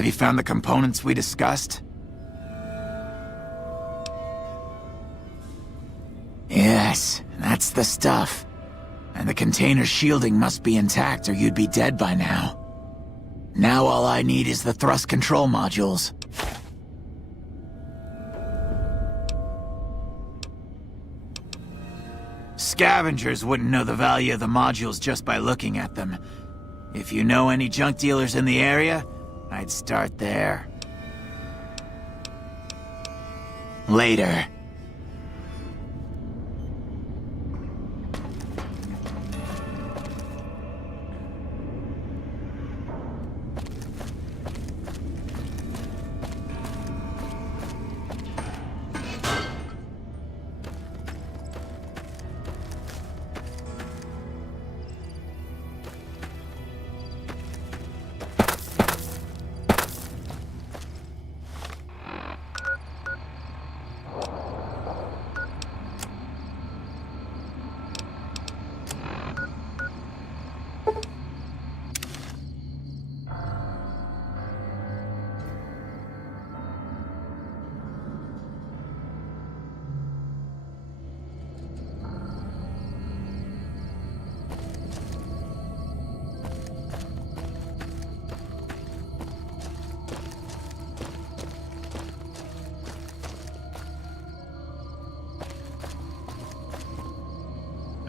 Have you found the components we discussed? Yes, that's the stuff. And the container's shielding must be intact or you'd be dead by now. Now all I need is the thrust control modules. Scavengers wouldn't know the value of the modules just by looking at them. If you know any junk dealers in the area, I'd start there. Later.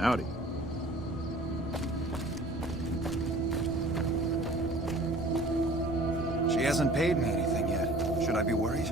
Howdy. She hasn't paid me anything yet. Should I be worried?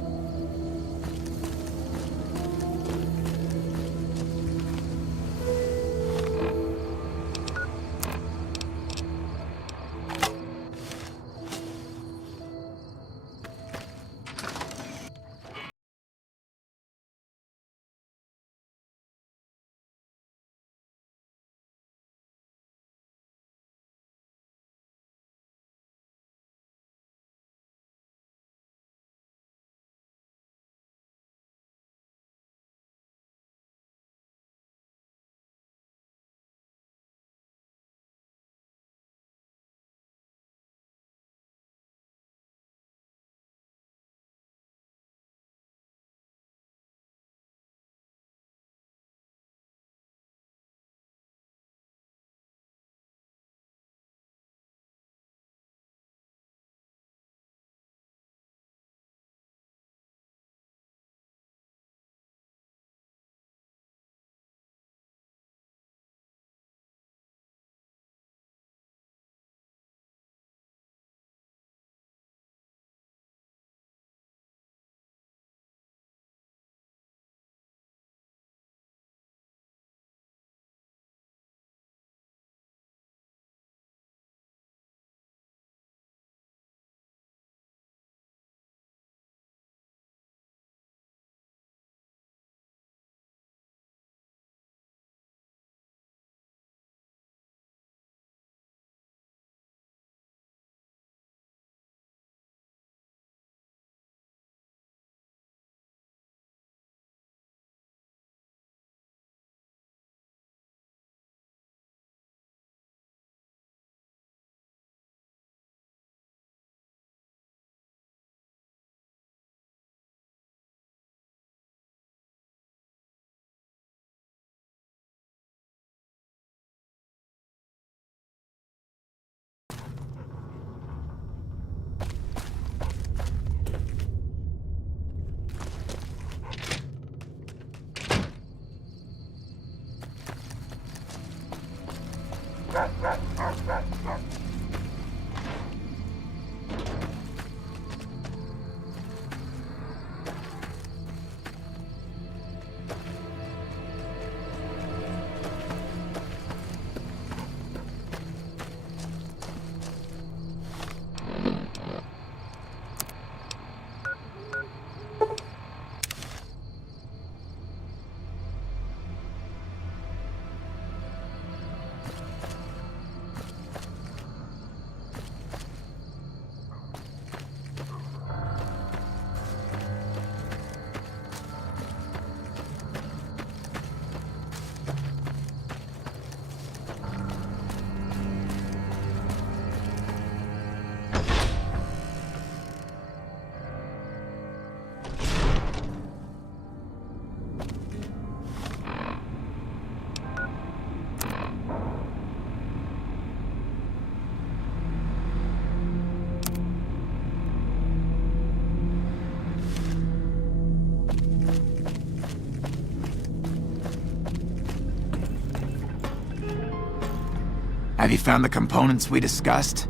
Have you found the components we discussed?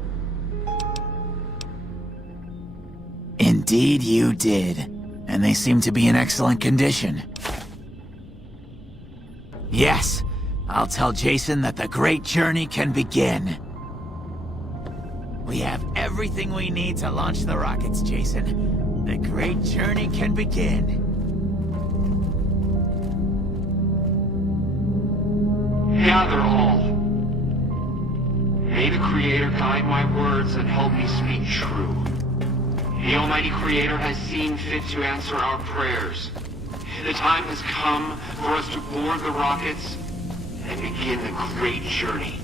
Indeed you did, and they seem to be in excellent condition. Yes, I'll tell Jason that the great journey can begin. We have everything we need to launch the rockets, Jason. The great journey can begin. Gather all. May the Creator guide my words and help me speak true. The Almighty Creator has seen fit to answer our prayers. The time has come for us to board the rockets and begin the great journey.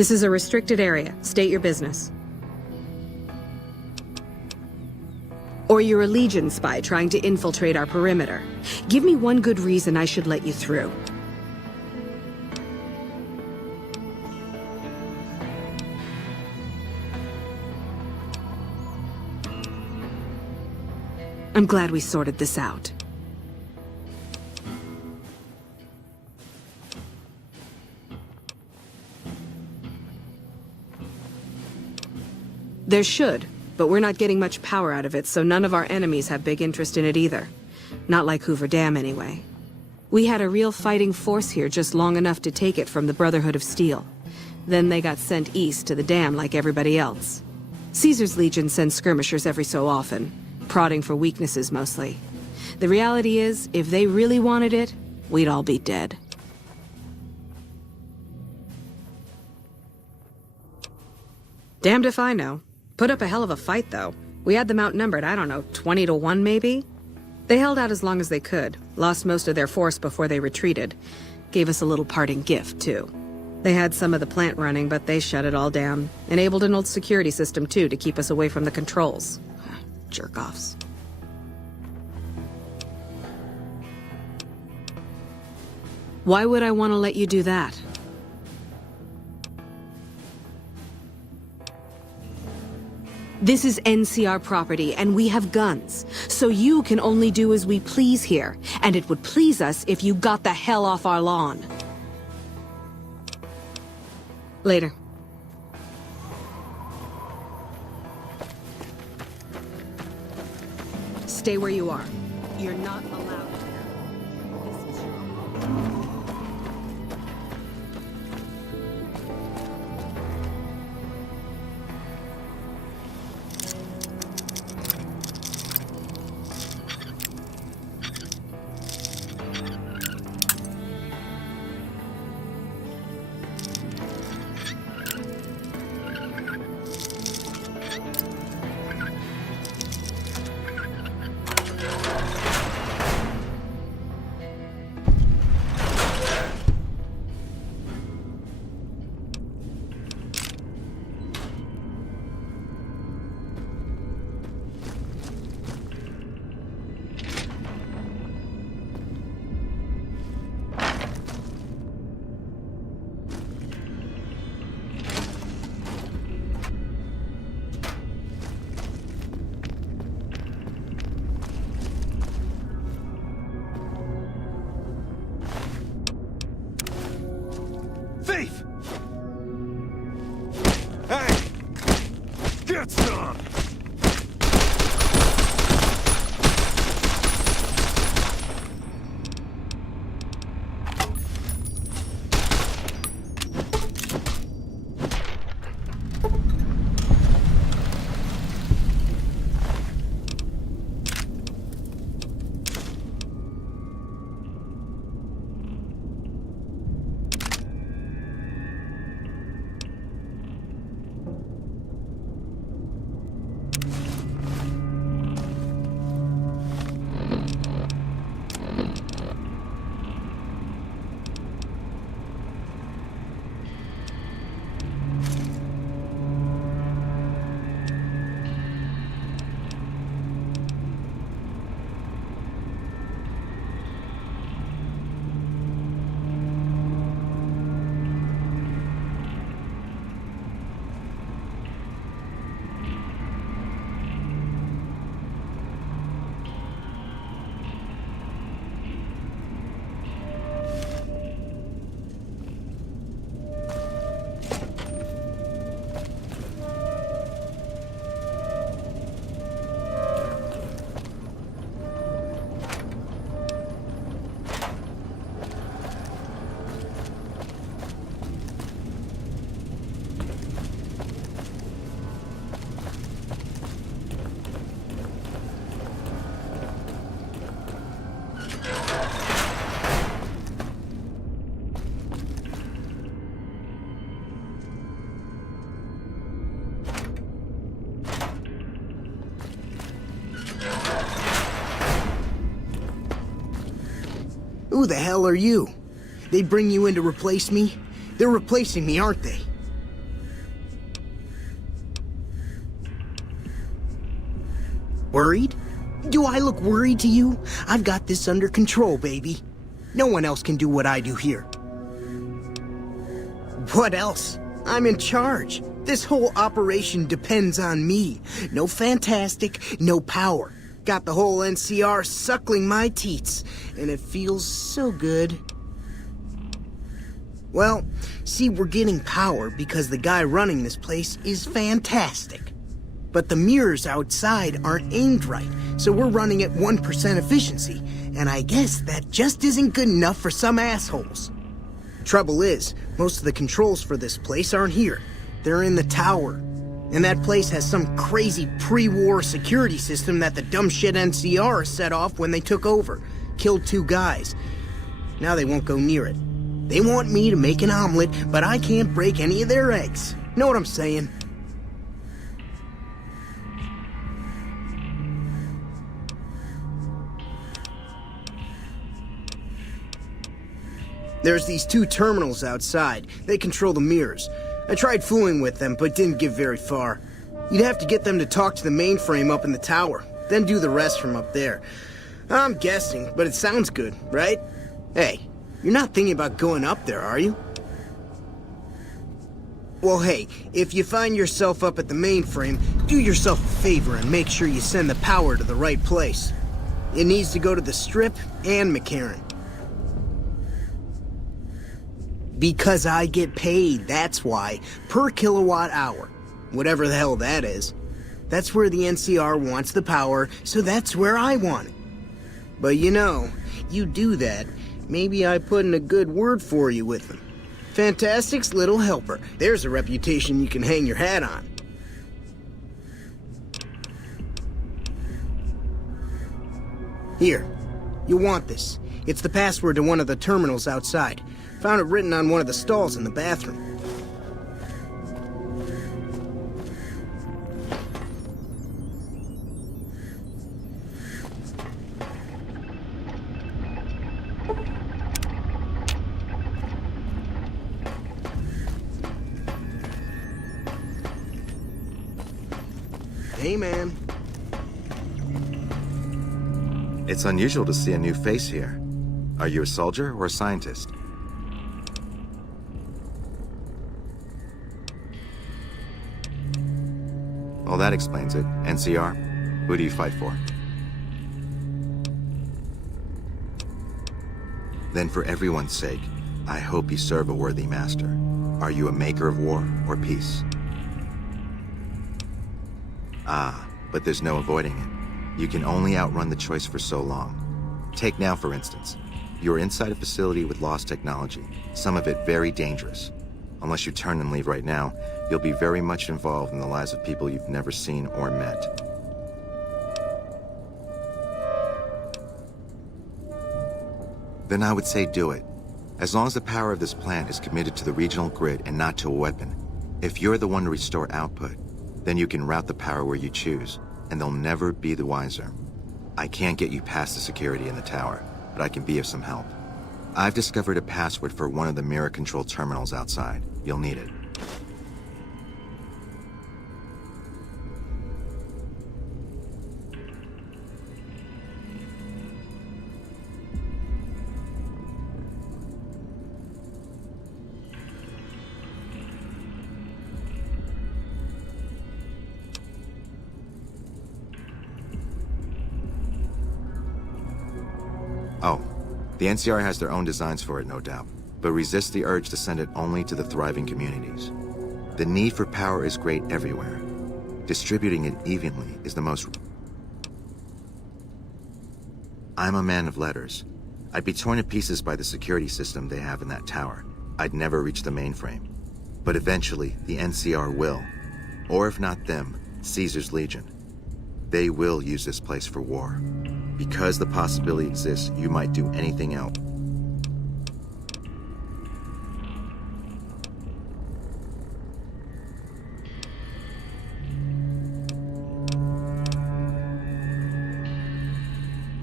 This is a restricted area. State your business. Or you're a Legion spy trying to infiltrate our perimeter. Give me one good reason I should let you through. I'm glad we sorted this out. There should, but we're not getting much power out of it, so none of our enemies have big interest in it either. Not like Hoover Dam, anyway. We had a real fighting force here just long enough to take it from the Brotherhood of Steel. Then they got sent east to the dam like everybody else. Caesar's Legion sends skirmishers every so often, prodding for weaknesses mostly. The reality is, if they really wanted it, we'd all be dead. Damned if I know. Put up a hell of a fight, though. We had them outnumbered, I don't know, 20 to 1 maybe? They held out as long as they could, lost most of their force before they retreated. Gave us a little parting gift, too. They had some of the plant running, but they shut it all down. Enabled an old security system, too, to keep us away from the controls. Jerk-offs. Why would I want to let you do that? This is NCR property, and we have guns. So you can only do as we please here, and it would please us if you got the hell off our lawn. Later. Stay where you are. You're not allowed here. This is your... Thief! Hey! Get some! Who the hell are you? They bring you in to replace me? They're replacing me, aren't they? Worried? Do I look worried to you? I've got this under control, baby. No one else can do what I do here. What else? I'm in charge. This whole operation depends on me. No fantastic, no power. Got the whole NCR suckling my teats, and it feels so good. Well, see, we're getting power because the guy running this place is fantastic. But the mirrors outside aren't aimed right, so we're running at 1% efficiency, and I guess that just isn't good enough for some assholes. Trouble is, most of the controls for this place aren't here. They're in the tower. And that place has some crazy pre-war security system that the dumb shit NCR set off when they took over. Killed 2 guys. Now they won't go near it. They want me to make an omelet, but I can't break any of their eggs. Know what I'm saying? There's these 2 terminals outside. They control the mirrors. I tried fooling with them, but didn't get very far. You'd have to get them to talk to the mainframe up in the tower, then do the rest from up there. I'm guessing, but it sounds good, right? Hey, you're not thinking about going up there, are you? Well, hey, if you find yourself up at the mainframe, do yourself a favor and make sure you send the power to the right place. It needs to go to the Strip and McCarran. Because I get paid, that's why. Per kilowatt hour. Whatever the hell that is. That's where the NCR wants the power, so that's where I want it. But you know, you do that, maybe I put in a good word for you with them. Fantastic's little helper. There's a reputation you can hang your hat on. Here, you'll want this. It's the password to one of the terminals outside. Found it written on one of the stalls in the bathroom. Hey, man. It's unusual to see a new face here. Are you a soldier or a scientist? Well, that explains it. NCR, who do you fight for? Then for everyone's sake, I hope you serve a worthy master. Are you a maker of war or peace? Ah, but there's no avoiding it. You can only outrun the choice for so long. Take now, for instance. You're inside a facility with lost technology, some of it very dangerous. Unless you turn and leave right now, you'll be very much involved in the lives of people you've never seen or met. Then I would say do it. As long as the power of this plant is committed to the regional grid and not to a weapon. If you're the one to restore output, then you can route the power where you choose, and they'll never be the wiser. I can't get you past the security in the tower, but I can be of some help. I've discovered a password for one of the mirror control terminals outside. You'll need it. Oh, the NCR has their own designs for it, no doubt, but resist the urge to send it only to the thriving communities. The need for power is great everywhere. Distributing it evenly is the most... I'm a man of letters. I'd be torn to pieces by the security system they have in that tower. I'd never reach the mainframe. But eventually, the NCR will. Or if not them, Caesar's Legion. They will use this place for war. Because the possibility exists, you might do anything else.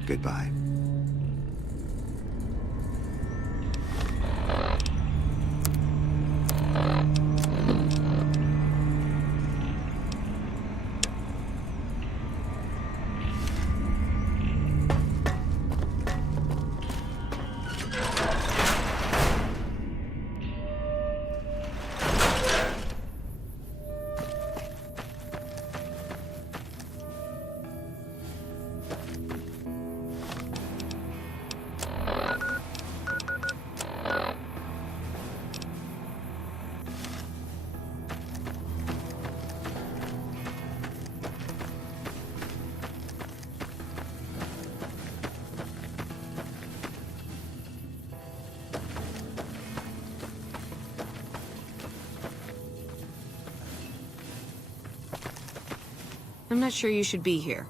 Goodbye. I'm not sure you should be here.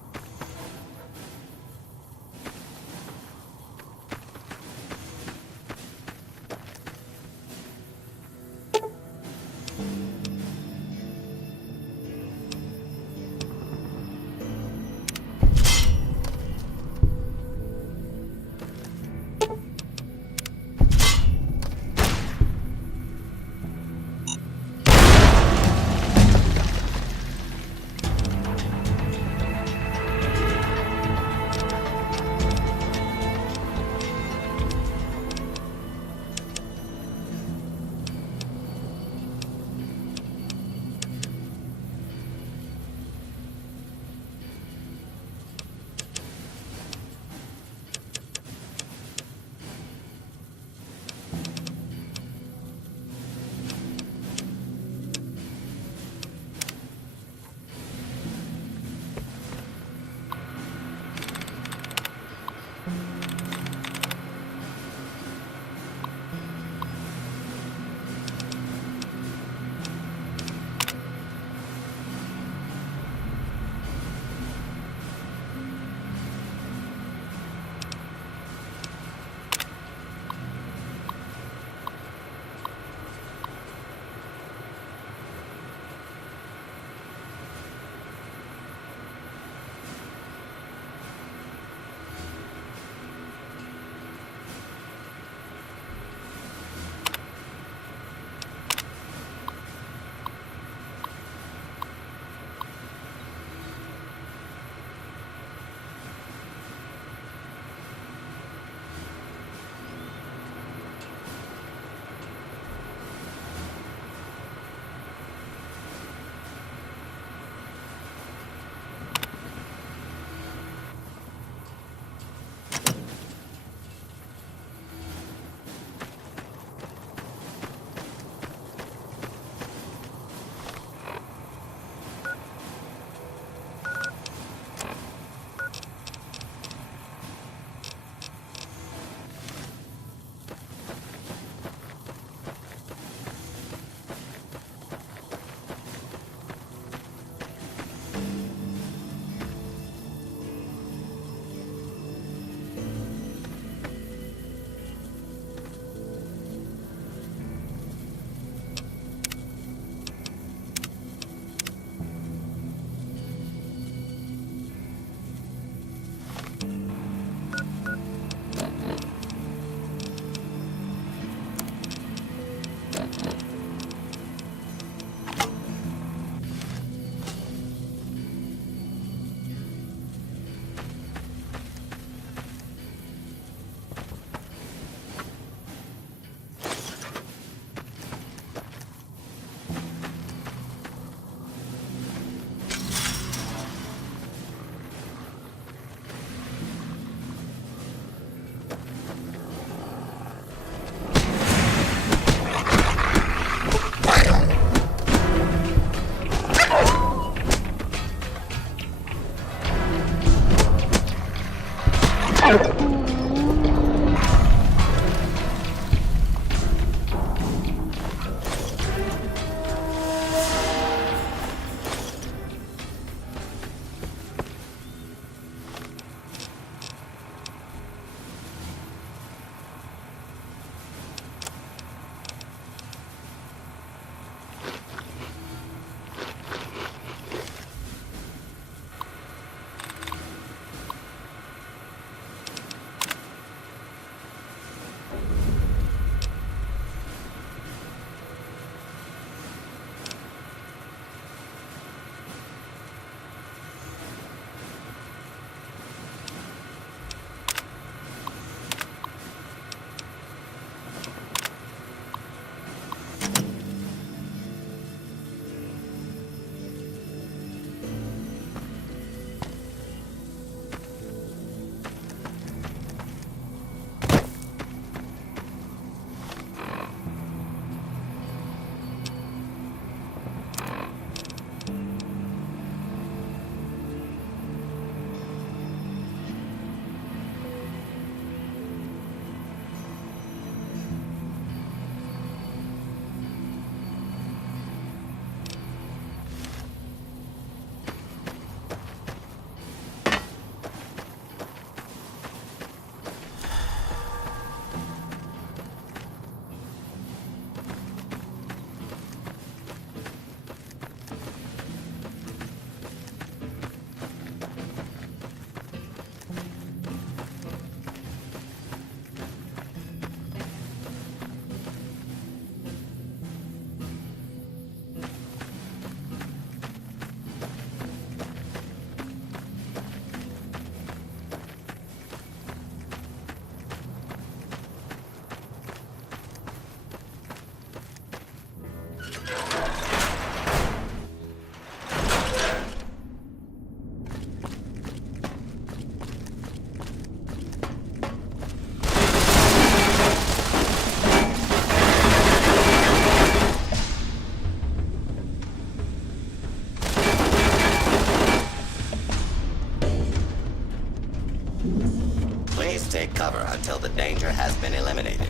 take cover until the danger has been eliminated.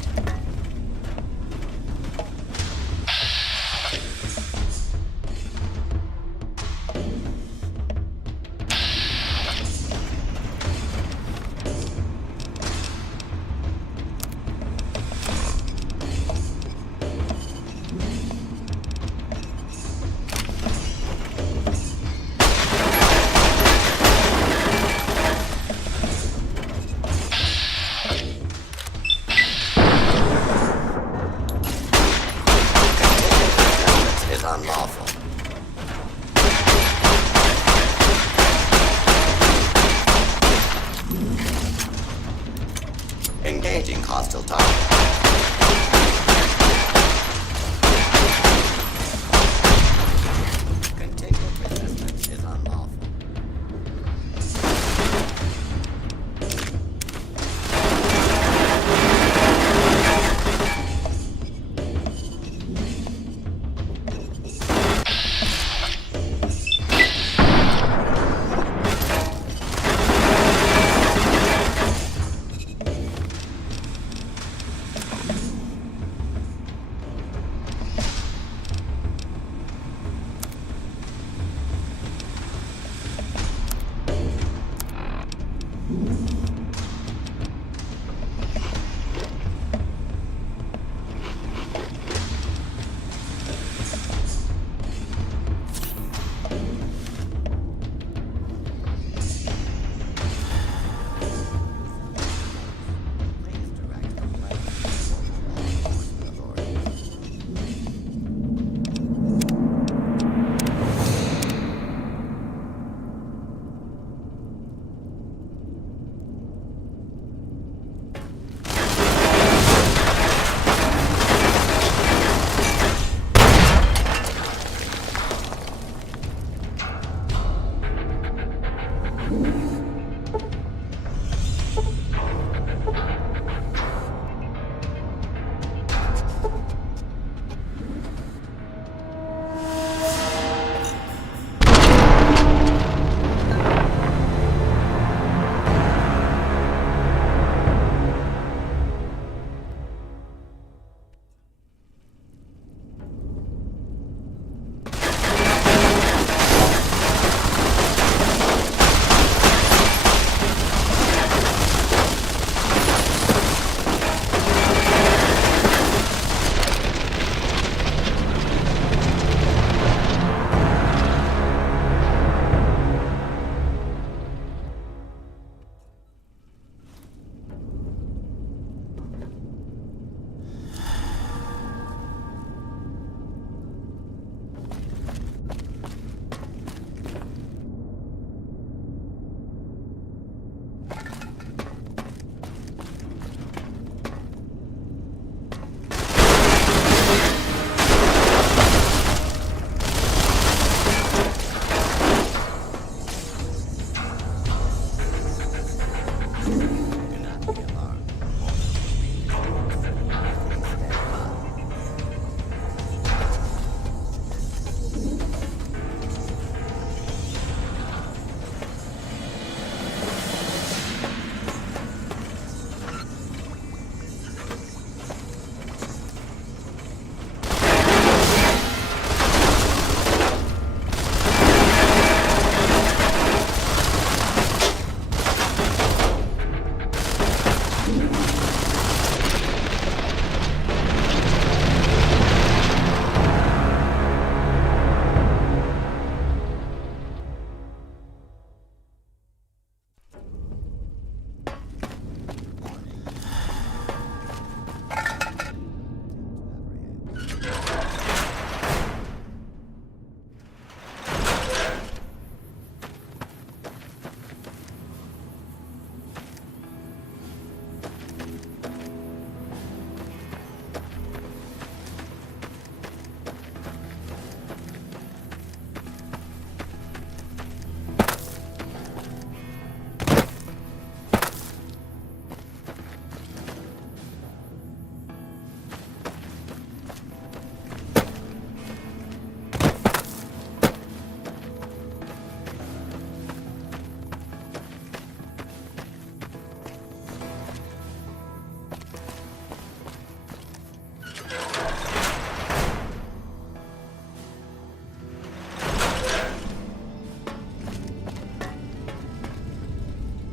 Engaging hostile target. Continued resistance is unlawful.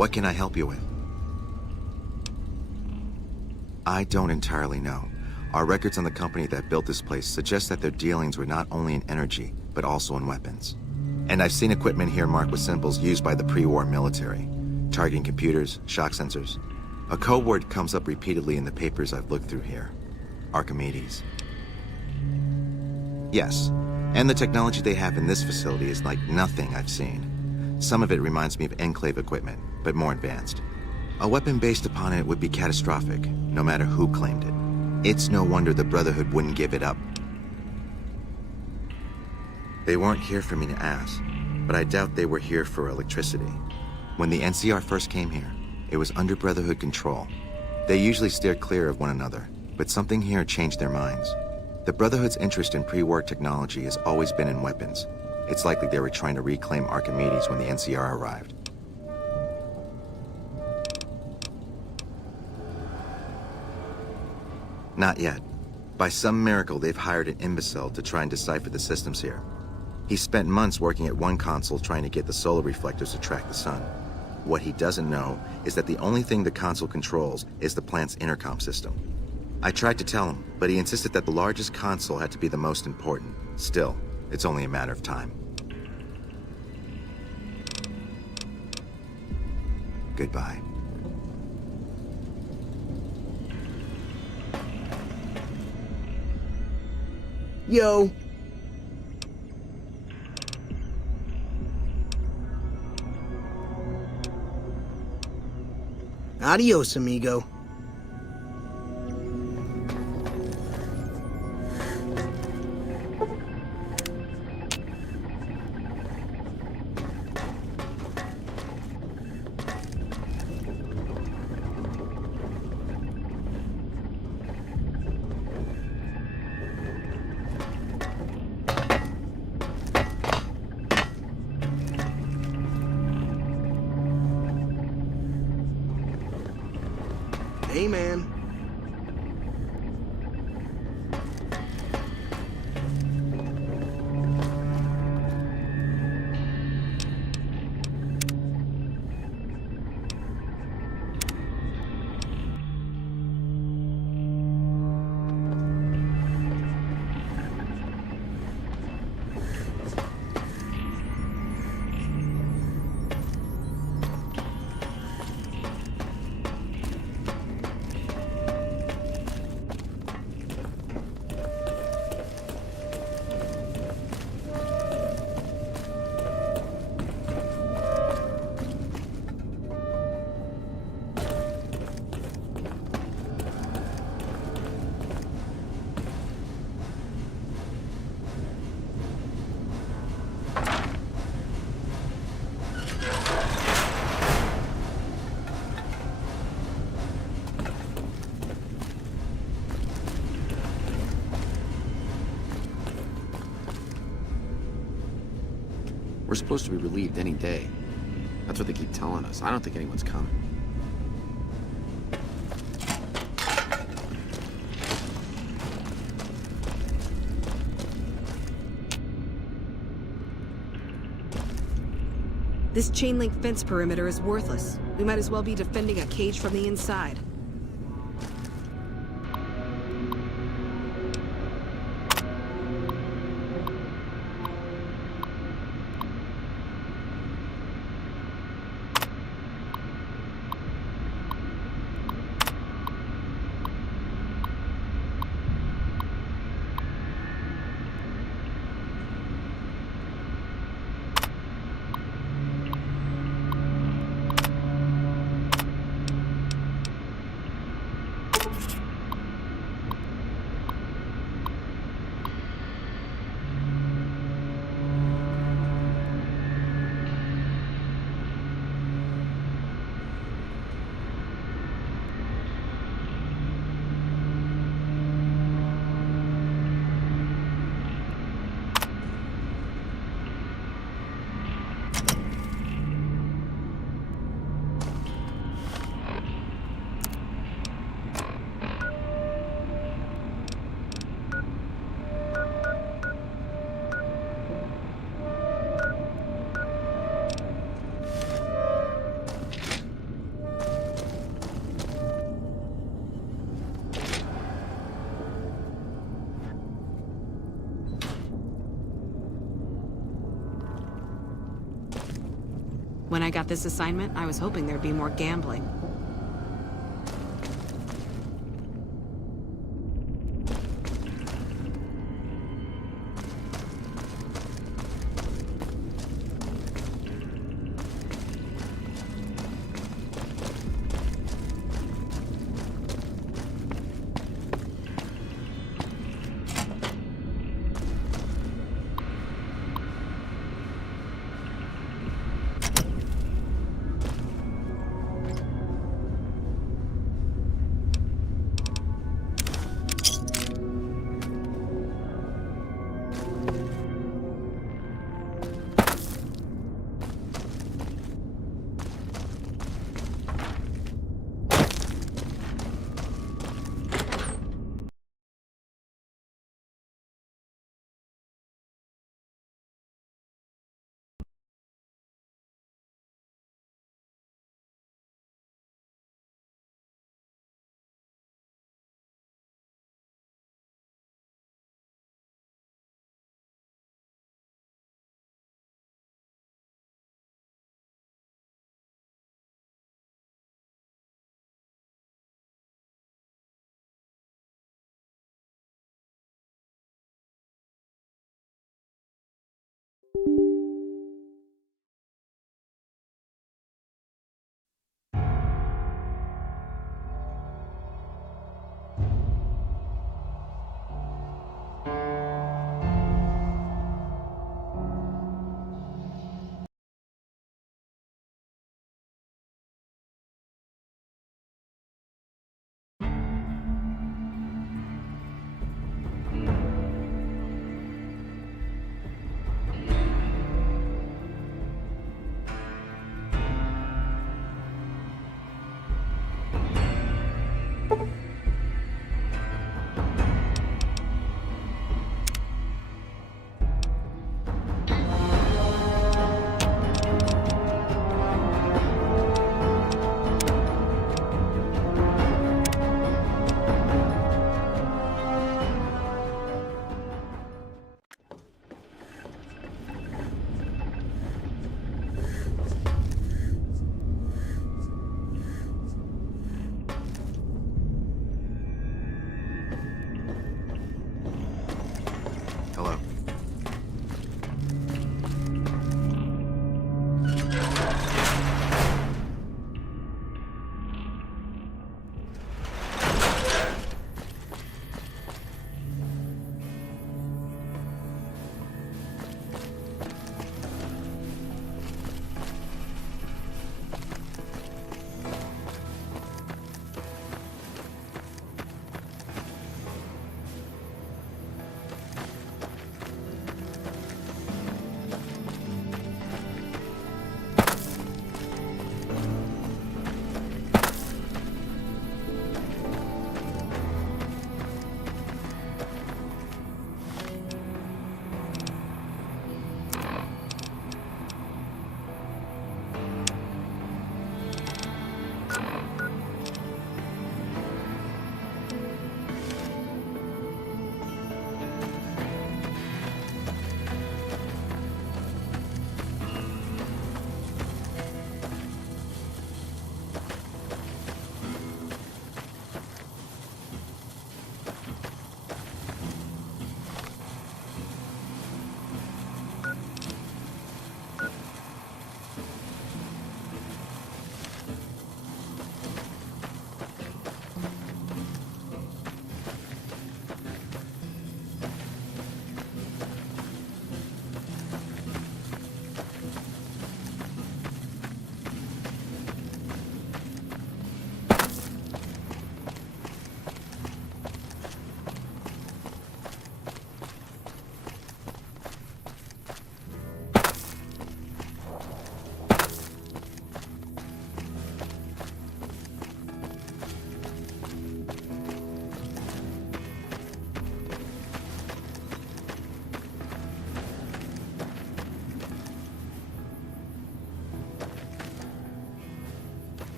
What can I help you with? I don't entirely know. Our records on the company that built this place suggest that their dealings were not only in energy, but also in weapons. And I've seen equipment here marked with symbols used by the pre-war military, targeting computers, shock sensors. A code word comes up repeatedly in the papers I've looked through here. Archimedes. Yes, and the technology they have in this facility is like nothing I've seen. Some of it reminds me of Enclave equipment, but more advanced. A weapon based upon it would be catastrophic, no matter who claimed it. It's no wonder the Brotherhood wouldn't give it up. They weren't here for me to ask, but I doubt they were here for electricity. When the NCR first came here, it was under Brotherhood control. They usually steered clear of one another, but something here changed their minds. The Brotherhood's interest in pre-war technology has always been in weapons. It's likely they were trying to reclaim Archimedes when the NCR arrived. Not yet. By some miracle, they've hired an imbecile to try and decipher the systems here. He spent months working at one console trying to get the solar reflectors to track the sun. What he doesn't know is that the only thing the console controls is the plant's intercom system. I tried to tell him, but he insisted that the largest console had to be the most important. Still, it's only a matter of time. Goodbye. Yo. Adios, amigo. Hey, man. We're supposed to be relieved any day. That's what they keep telling us. I don't think anyone's coming. This chain link fence perimeter is worthless. We might as well be defending a cage from the inside. When I got this assignment, I was hoping there'd be more gambling.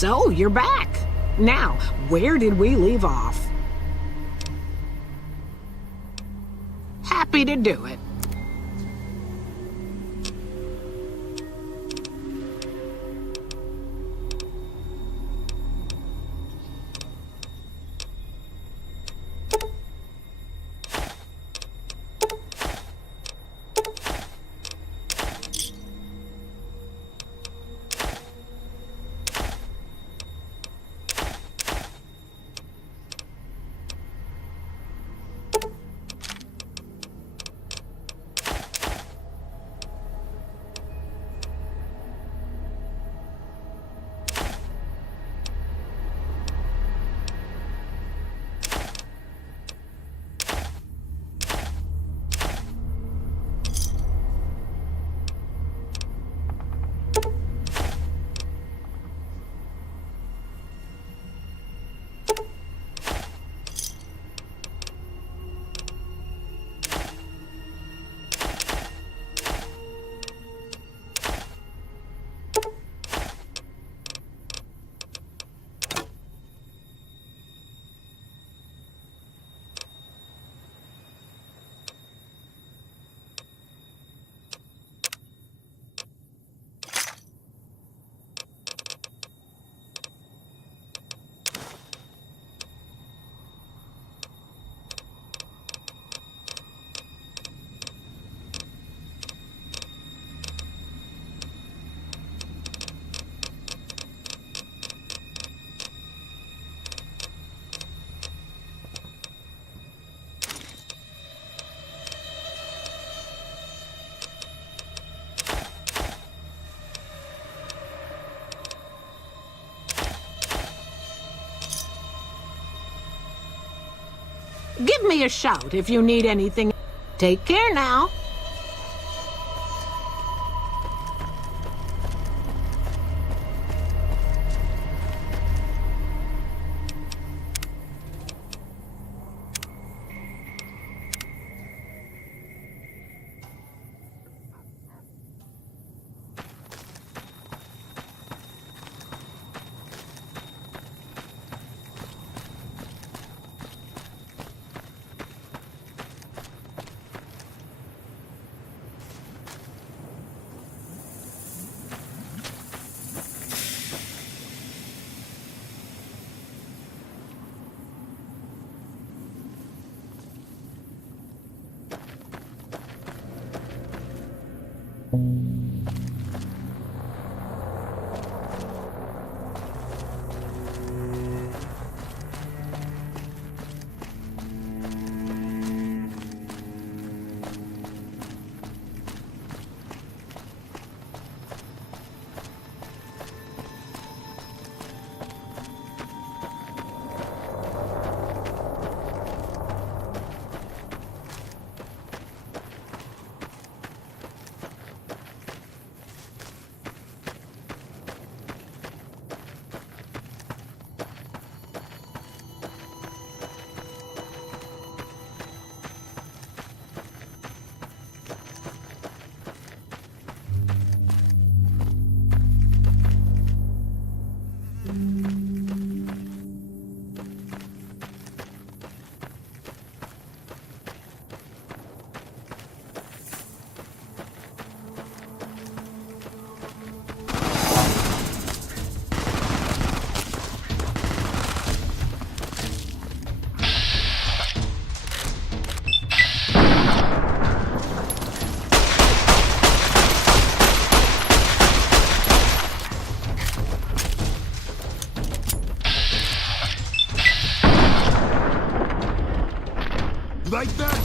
So, you're back. Now, where did we leave off? Happy to do it. Give me a shout if you need anything. Take care now. Like that?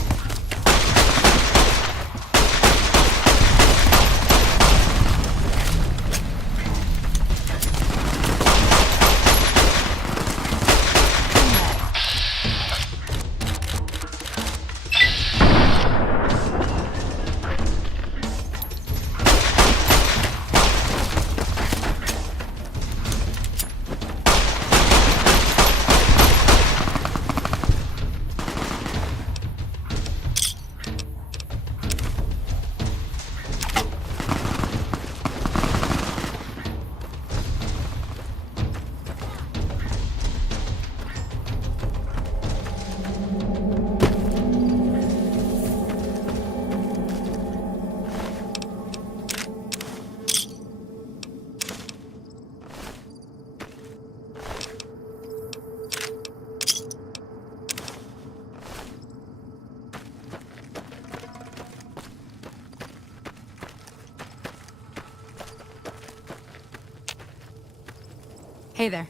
Hey there.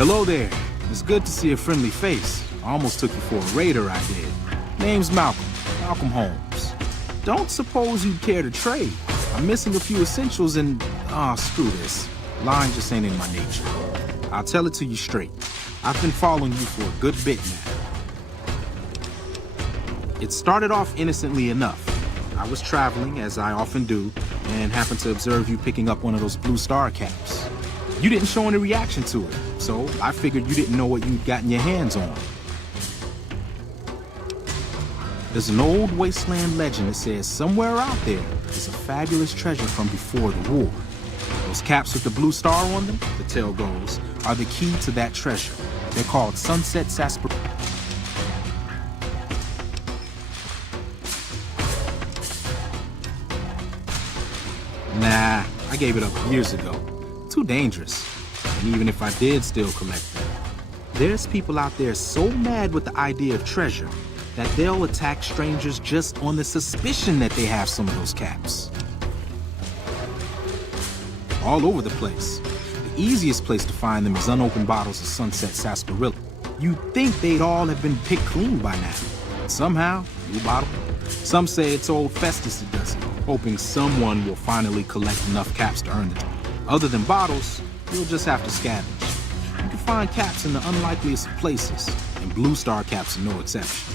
Hello there. It's good to see a friendly face. I almost took you for a raider, I did. Name's Malcolm. Malcolm Holmes. Don't suppose you'd care to trade. I'm missing a few essentials and... screw this. Lying just ain't in my nature. I'll tell it to you straight. I've been following you for a good bit now. It started off innocently enough. I was traveling, as I often do, and happened to observe you picking up one of those blue star caps. You didn't show any reaction to it, so I figured you didn't know what you'd gotten your hands on. There's an old wasteland legend that says somewhere out there is a fabulous treasure from before the war. Those caps with the blue star on them, the tale goes, are the key to that treasure. They're called sunset sarsaparilla. Nah, I gave it up years ago. Too dangerous. And even if I did still collect them, there's people out there so mad with the idea of treasure that they'll attack strangers just on the suspicion that they have some of those caps. All over the place. The easiest place to find them is unopened bottles of sunset sarsaparilla. You'd think they'd all have been picked clean by now. But somehow, new bottle. Some say it's old Festus that does it, hoping someone will finally collect enough caps to earn it. Other than bottles, you'll just have to scavenge. You can find caps in the unlikeliest of places, and blue star caps are no exception.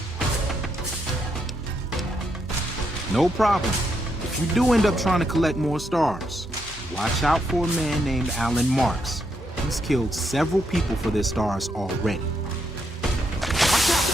No problem. If you do end up trying to collect more stars, watch out for a man named Alan Marks. He's killed several people for their stars already. Watch out!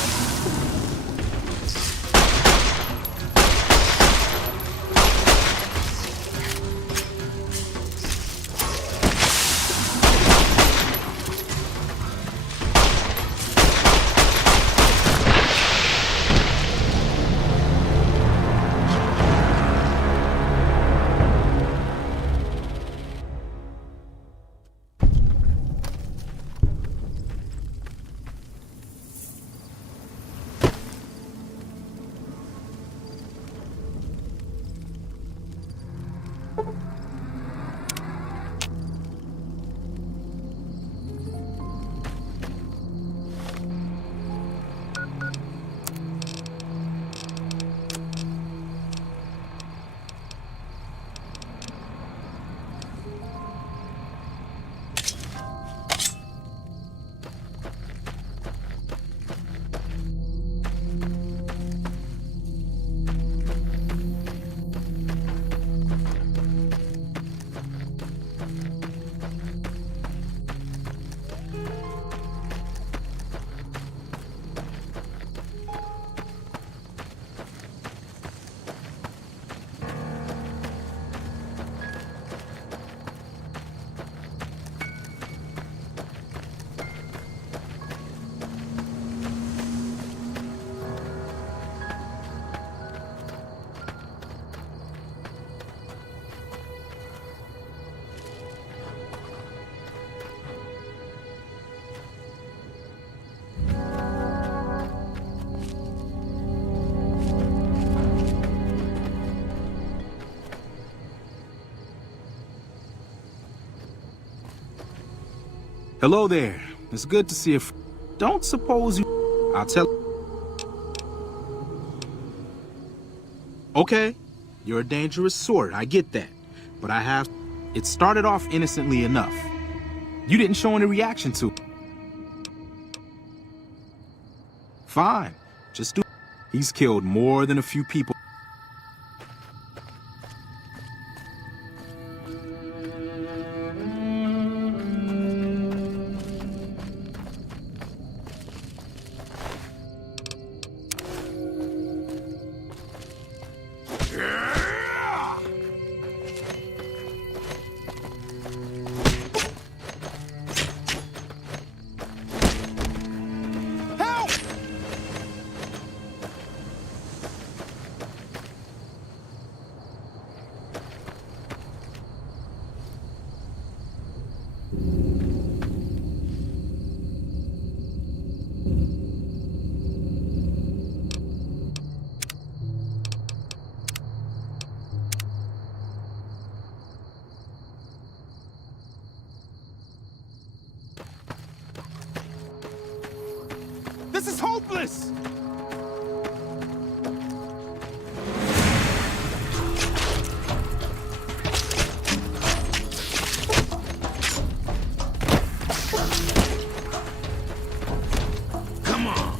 Hello there. It's good to see you. Don't suppose you... I'll tell... Okay, you're a dangerous sort, I get that. But I have... It started off innocently enough. You didn't show any reaction to it. Fine, just do... He's killed more than a few people. This is hopeless! Come on!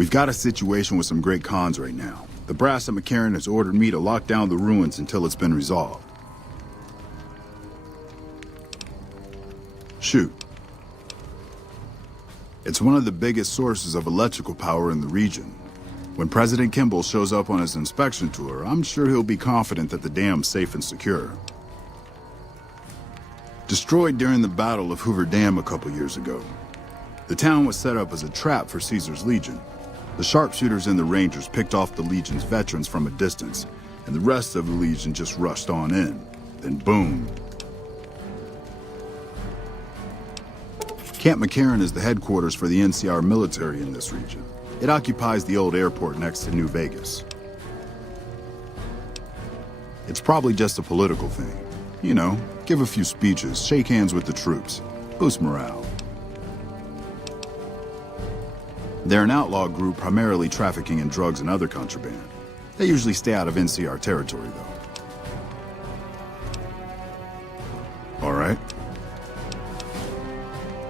We've got a situation with some great cons right now. The brass at McCarran has ordered me to lock down the ruins until it's been resolved. Shoot. It's one of the biggest sources of electrical power in the region. When President Kimball shows up on his inspection tour, I'm sure he'll be confident that the dam's safe and secure. Destroyed during the Battle of Hoover Dam a couple years ago, the town was set up as a trap for Caesar's Legion. The sharpshooters and the Rangers picked off the Legion's veterans from a distance, and the rest of the Legion just rushed on in. Then boom. Camp McCarran is the headquarters for the NCR military in this region. It occupies the old airport next to New Vegas. It's probably just a political thing. You know, give a few speeches, shake hands with the troops, boost morale. They're an outlaw group primarily trafficking in drugs and other contraband. They usually stay out of NCR territory, though. All right.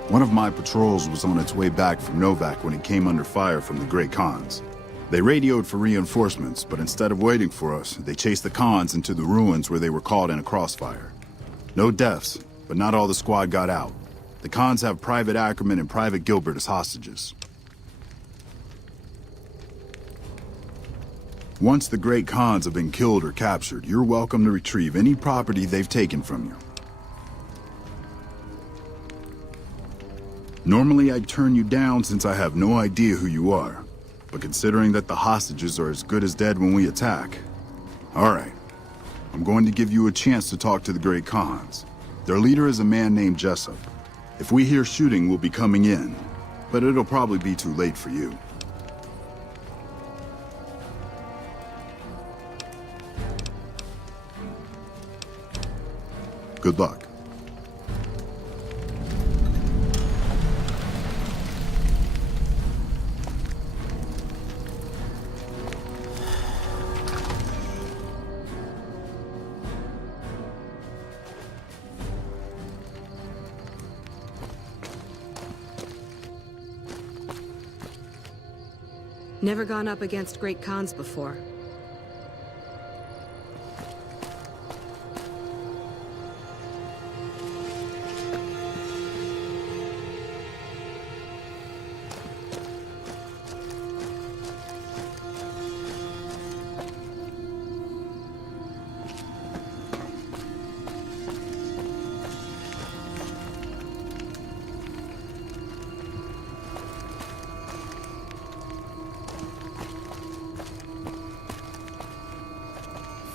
One of my patrols was on its way back from Novak when it came under fire from the Great Khans. They radioed for reinforcements, but instead of waiting for us, they chased the Khans into the ruins where they were caught in a crossfire. No deaths, but not all the squad got out. The Khans have Private Ackerman and Private Gilbert as hostages. Once the Great Khans have been killed or captured, you're welcome to retrieve any property they've taken from you. Normally I'd turn you down since I have no idea who you are, but considering that the hostages are as good as dead when we attack, all right, I'm going to give you a chance to talk to the Great Khans. Their leader is a man named Jessup. If we hear shooting, we'll be coming in, but it'll probably be too late for you. Good luck. Never gone up against Great Khans before.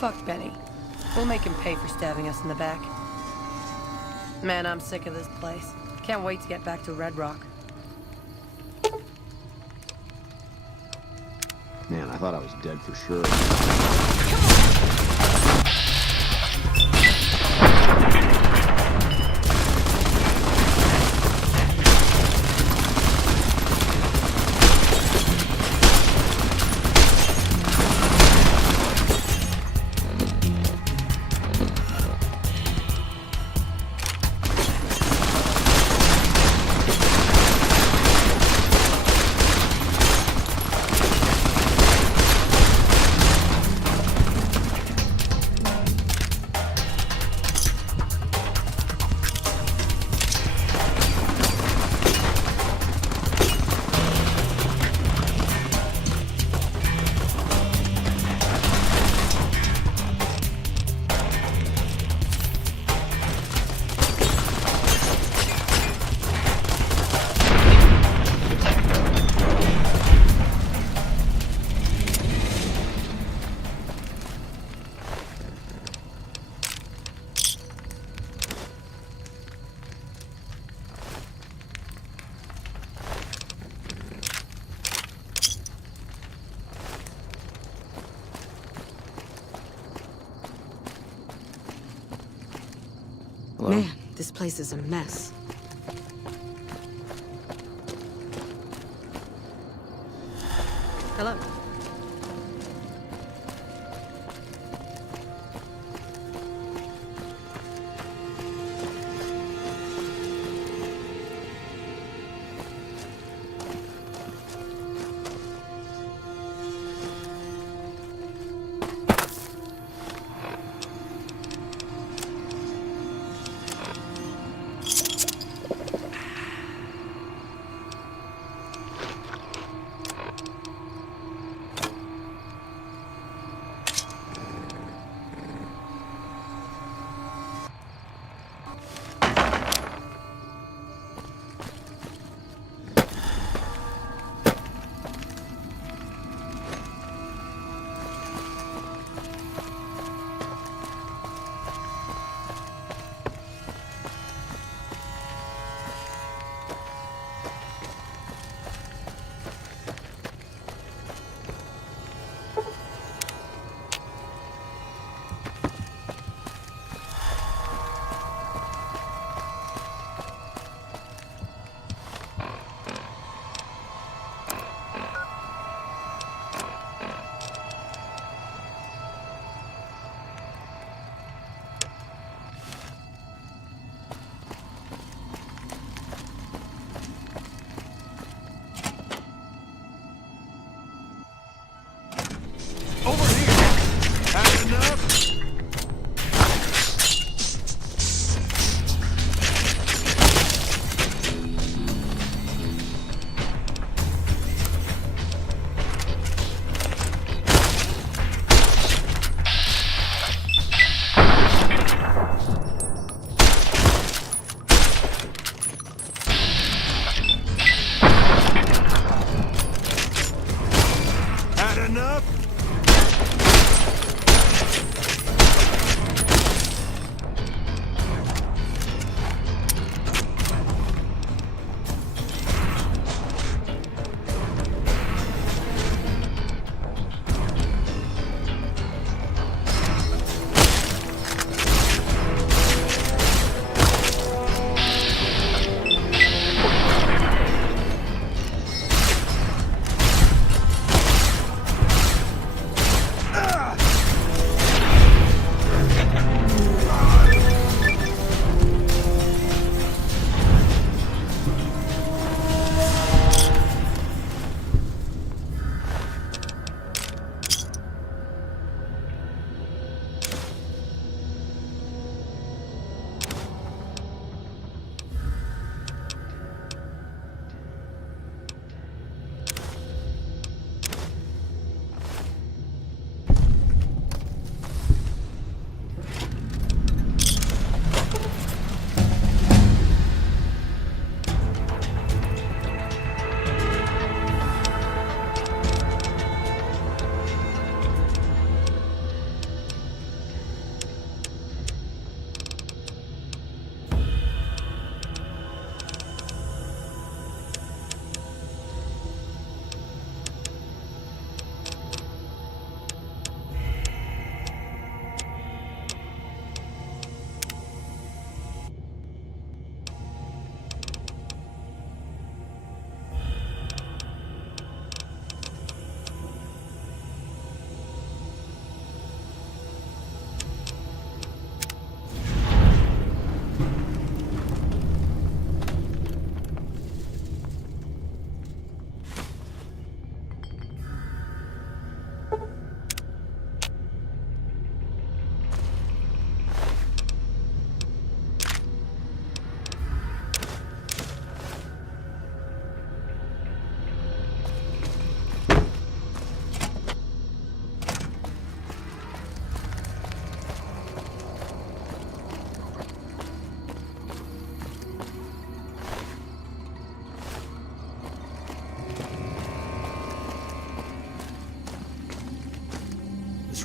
Fuck Benny. We'll make him pay for stabbing us in the back. Man, I'm sick of this place. Can't wait to get back to Red Rock. Man, I thought I was dead for sure. Man, this place is a mess. Hello.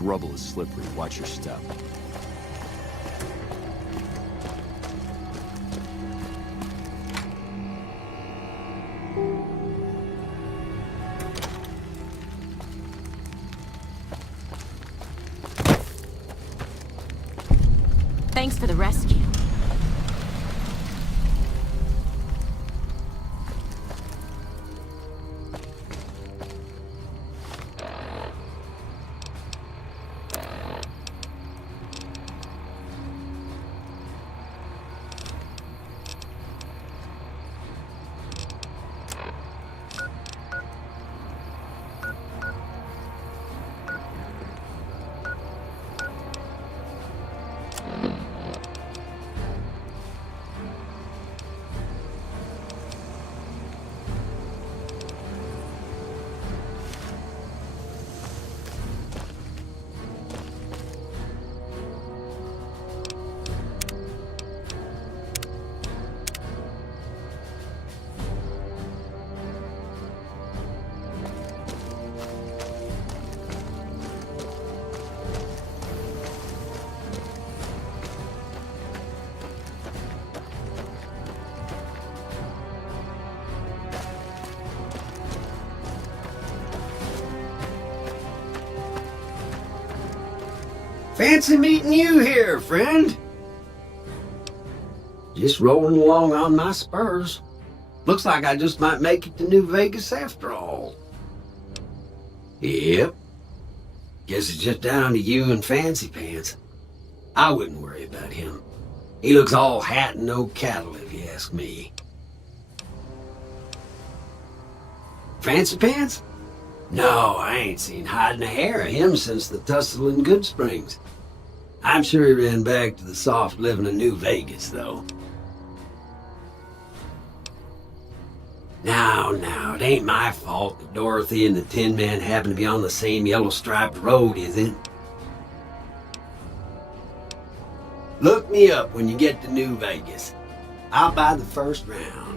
This rubble is slippery. Watch your step. Thanks for the rescue. Fancy meeting you here, friend. Just rolling along on my spurs. Looks like I just might make it to New Vegas after all. Yep. Guess it's just down to you and Fancy Pants. I wouldn't worry about him. He looks all hat and no cattle, if you ask me. Fancy Pants? No, I ain't seen hide and hair of him since the tussle in Good Springs. I'm sure he ran back to the soft living of New Vegas, though. Now, it ain't my fault that Dorothy and the Tin Man happen to be on the same yellow-striped road, is it? Look me up when you get to New Vegas. I'll buy the first round.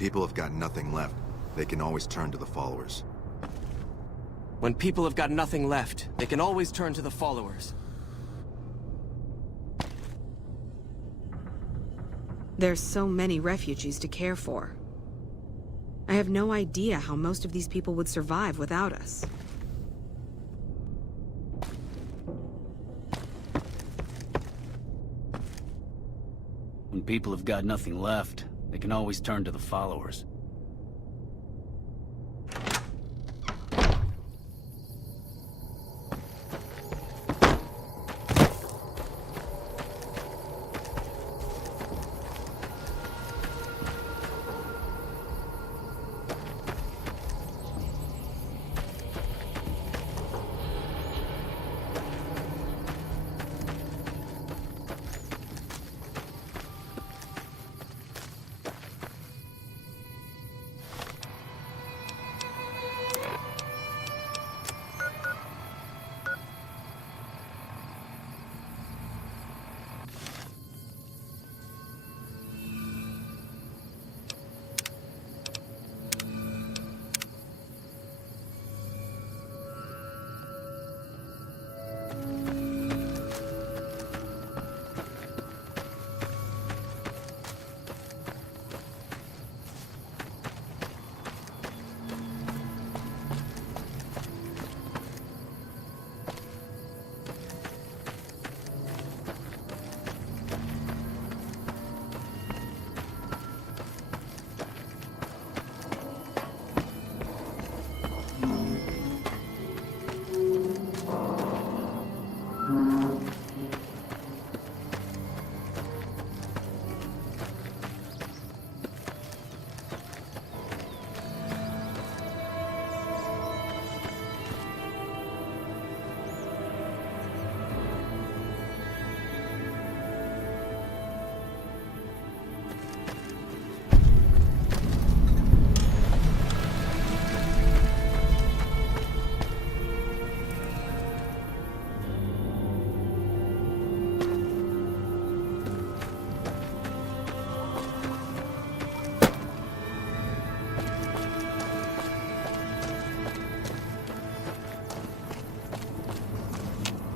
people have got nothing left, they can always turn to the followers. When people have got nothing left, they can always turn to the followers. There's so many refugees to care for. I have no idea how most of these people would survive without us. When people have got nothing left, they can always turn to the followers.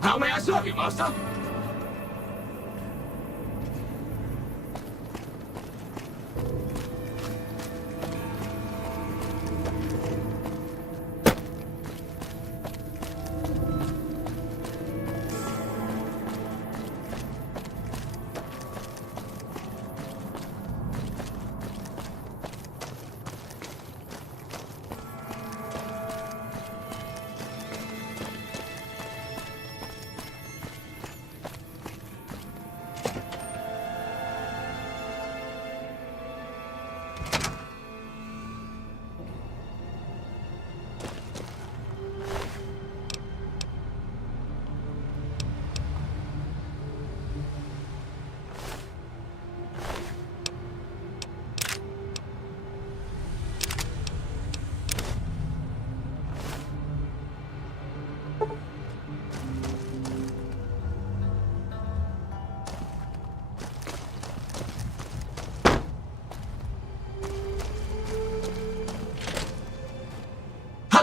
How may I serve you, Master?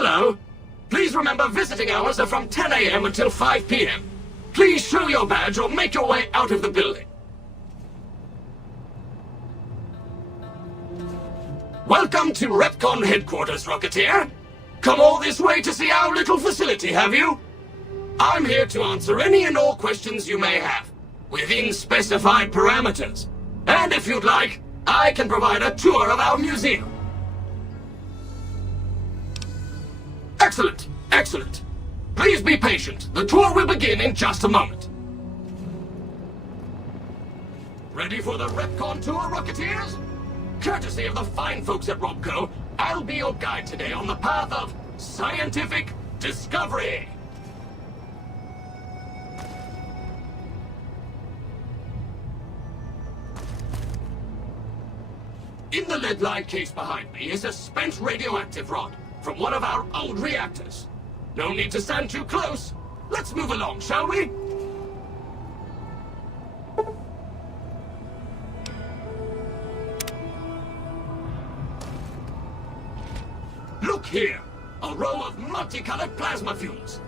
Hello. Please remember visiting hours are from 10 a.m. until 5 p.m. Please show your badge or make your way out of the building. Welcome to Repcon headquarters, Rocketeer. Come all this way to see our little facility, have you? I'm here to answer any and all questions you may have, within specified parameters. And if you'd like, I can provide a tour of our museum. Excellent, excellent. Please be patient. The tour will begin in just a moment. Ready for the Repcon tour, Rocketeers? Courtesy of the fine folks at Robco, I'll be your guide today on the path of scientific discovery. In the lead-lined case behind me is a spent radioactive rod from one of our old reactors. No need to stand too close. Let's move along, shall we? Look here! A row of multicolored plasma fumes.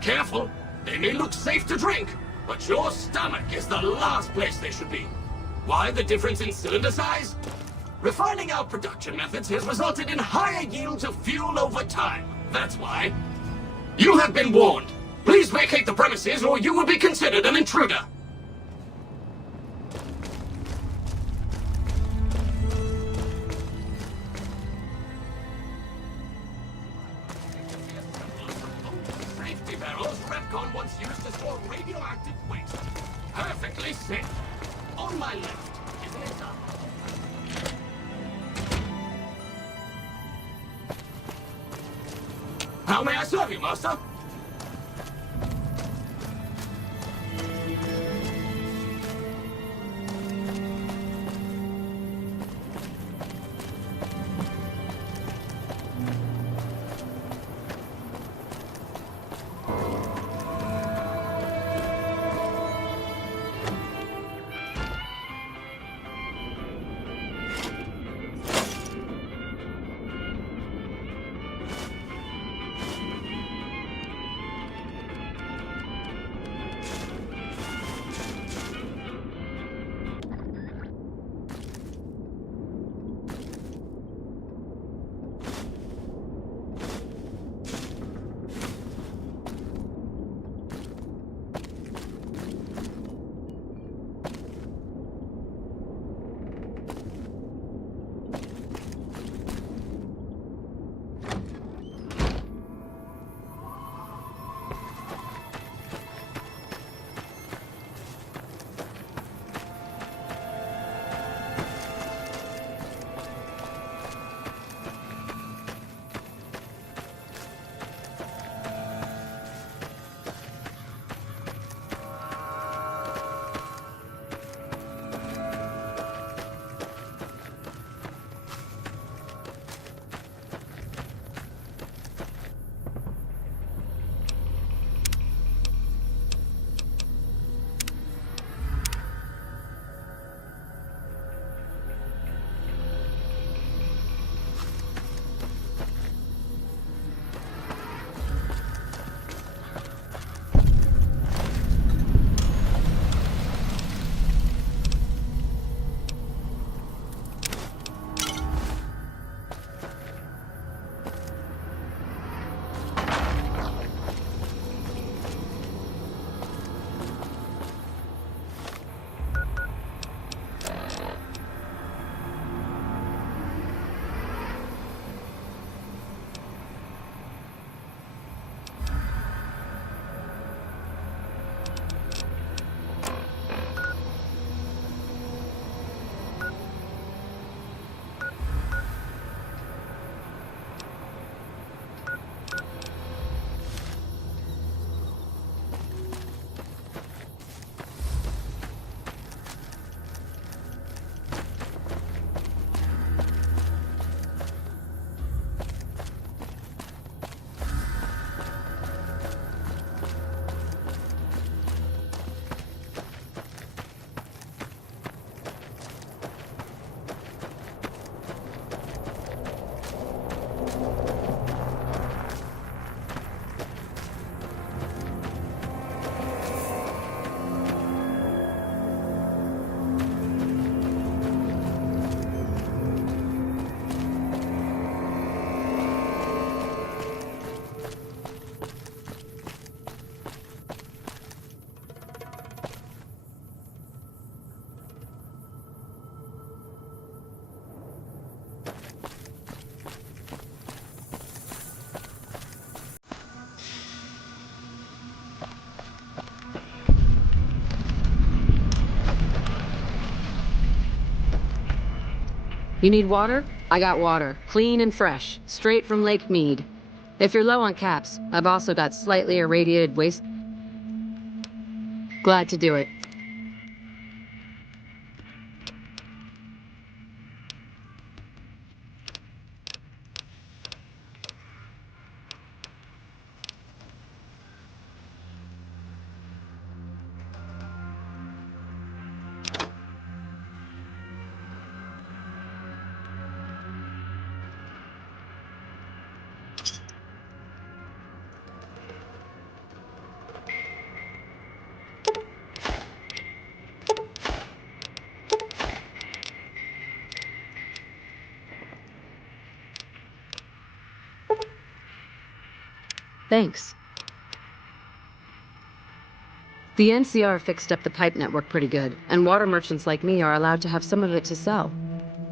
Careful, they may look safe to drink, but your stomach is the last place they should be. Why the difference in cylinder size? Refining our production methods has resulted in higher yields of fuel over time. That's why. You have been warned. Please vacate the premises or you will be considered an intruder. Safety barrels Repcon once used to store radioactive waste. Perfectly safe. On my left, isn't it? How may I serve you, Master? You need water? I got water. Clean and fresh. Straight from Lake Mead. If you're low on caps, I've also got slightly irradiated waste. Glad to do it. Thanks. The NCR fixed up the pipe network pretty good, and water merchants like me are allowed to have some of it to sell.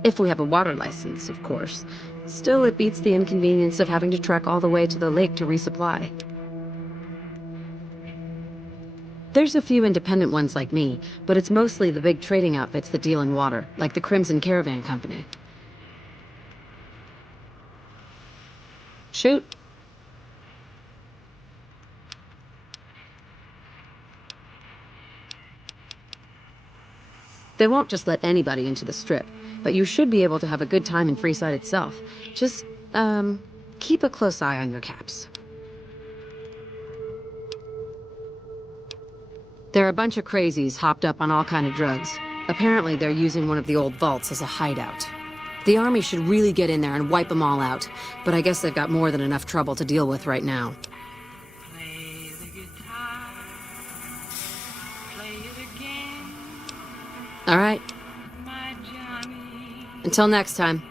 If we have a water license, of course. Still, it beats the inconvenience of having to trek all the way to the lake to resupply. There's a few independent ones like me, but it's mostly the big trading outfits that deal in water, like the Crimson Caravan Company. Shoot. They won't just let anybody into the Strip, but you should be able to have a good time in Freeside itself. Just, keep a close eye on your caps. There are a bunch of crazies hopped up on all kind of drugs. Apparently they're using one of the old vaults as a hideout. The army should really get in there and wipe them all out, but I guess they've got more than enough trouble to deal with right now. All right. Until next time.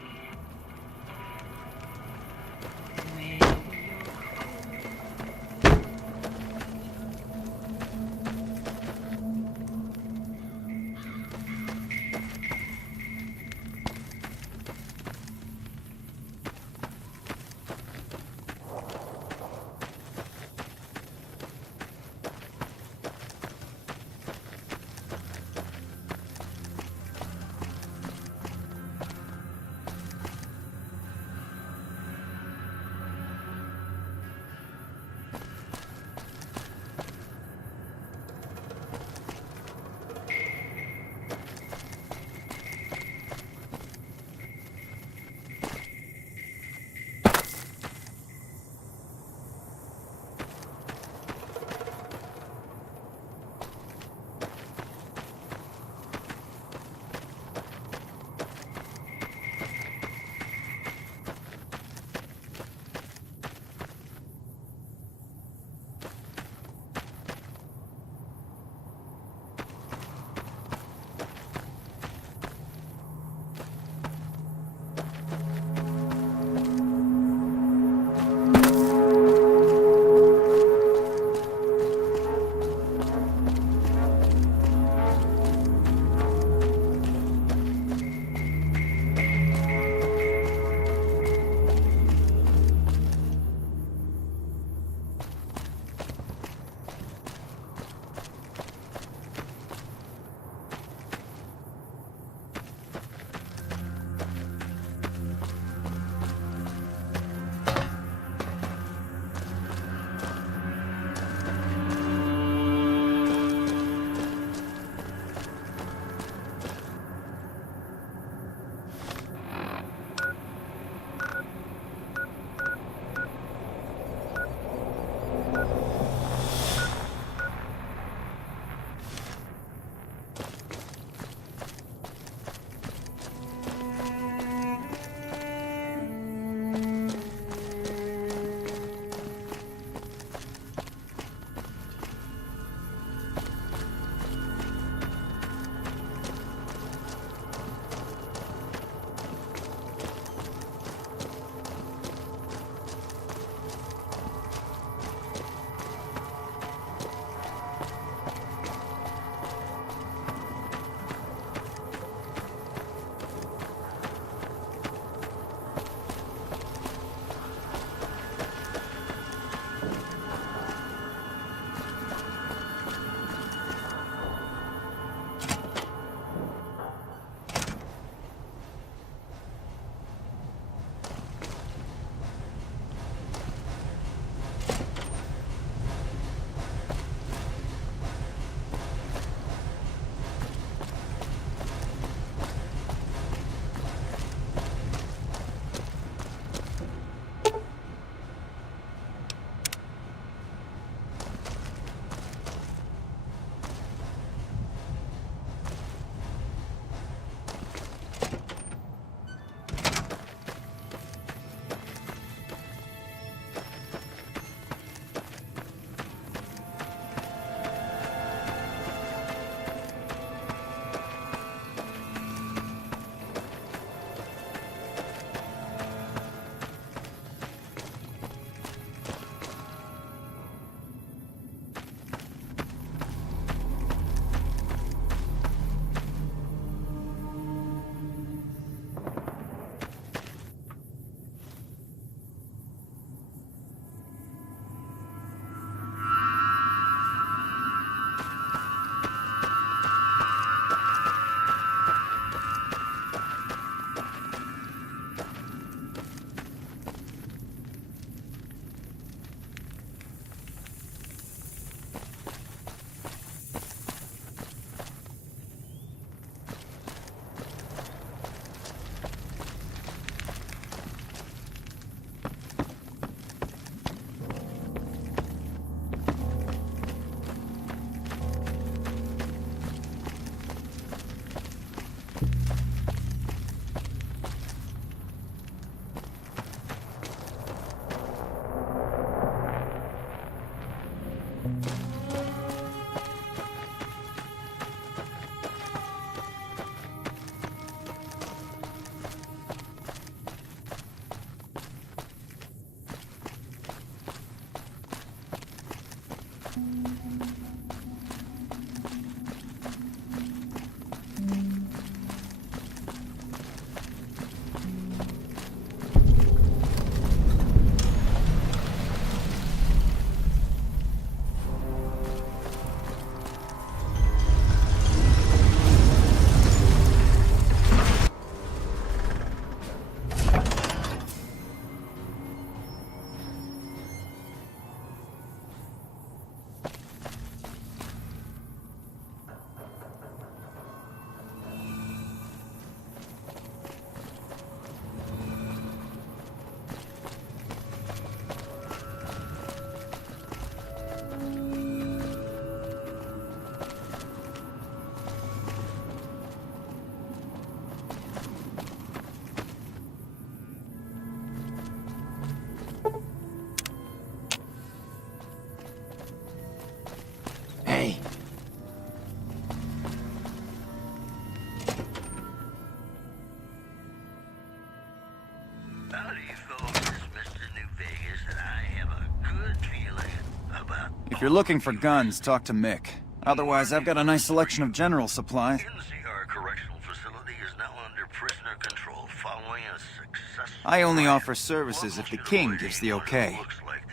If you're looking for guns, talk to Mick. Otherwise, I've got a nice selection of general supplies. NCR Correctional Facility is now under prisoner control following a successful... I only offer services if the king gives the okay.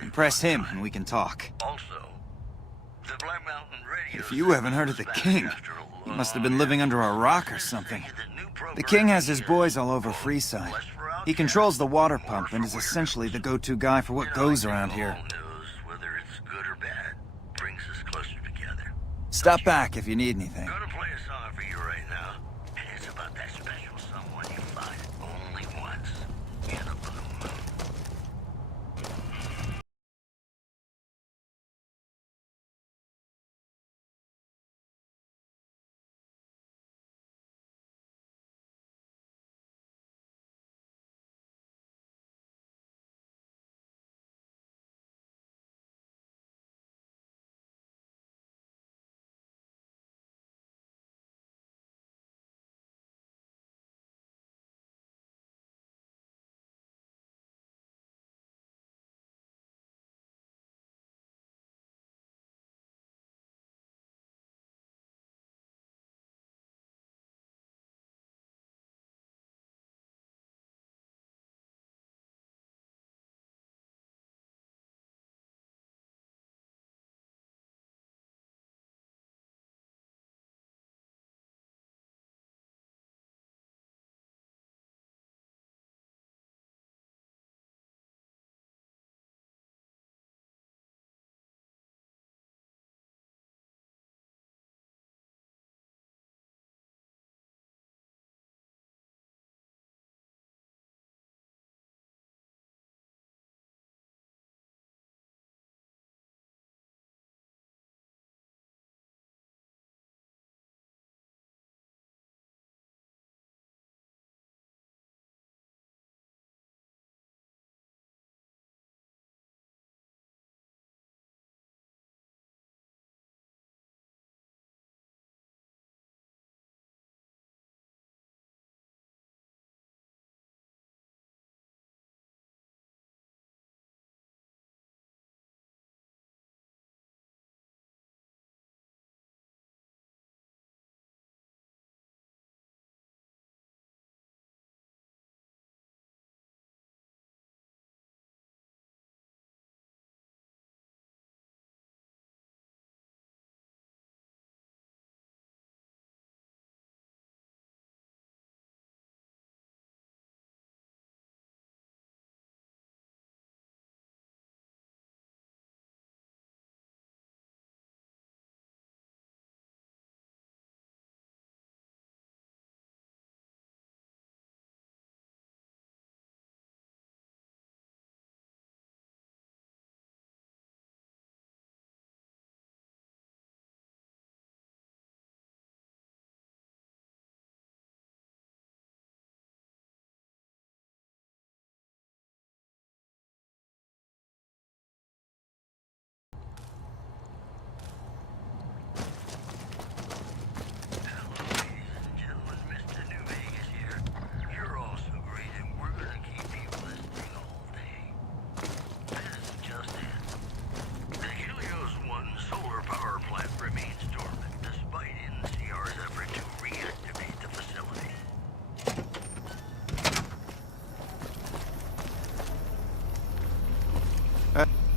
Impress him and we can talk. Also, the Black Mountain Radio... If you haven't heard of the king, you must have been living under a rock or something. The king has his boys all over Freeside. He controls the water pump and is essentially the go-to guy for what goes around here. Whether it's good or bad, brings us closer together. Stop back if you need anything. Gonna play a song for you right now. It's about that special someone you find only once in a blue moon.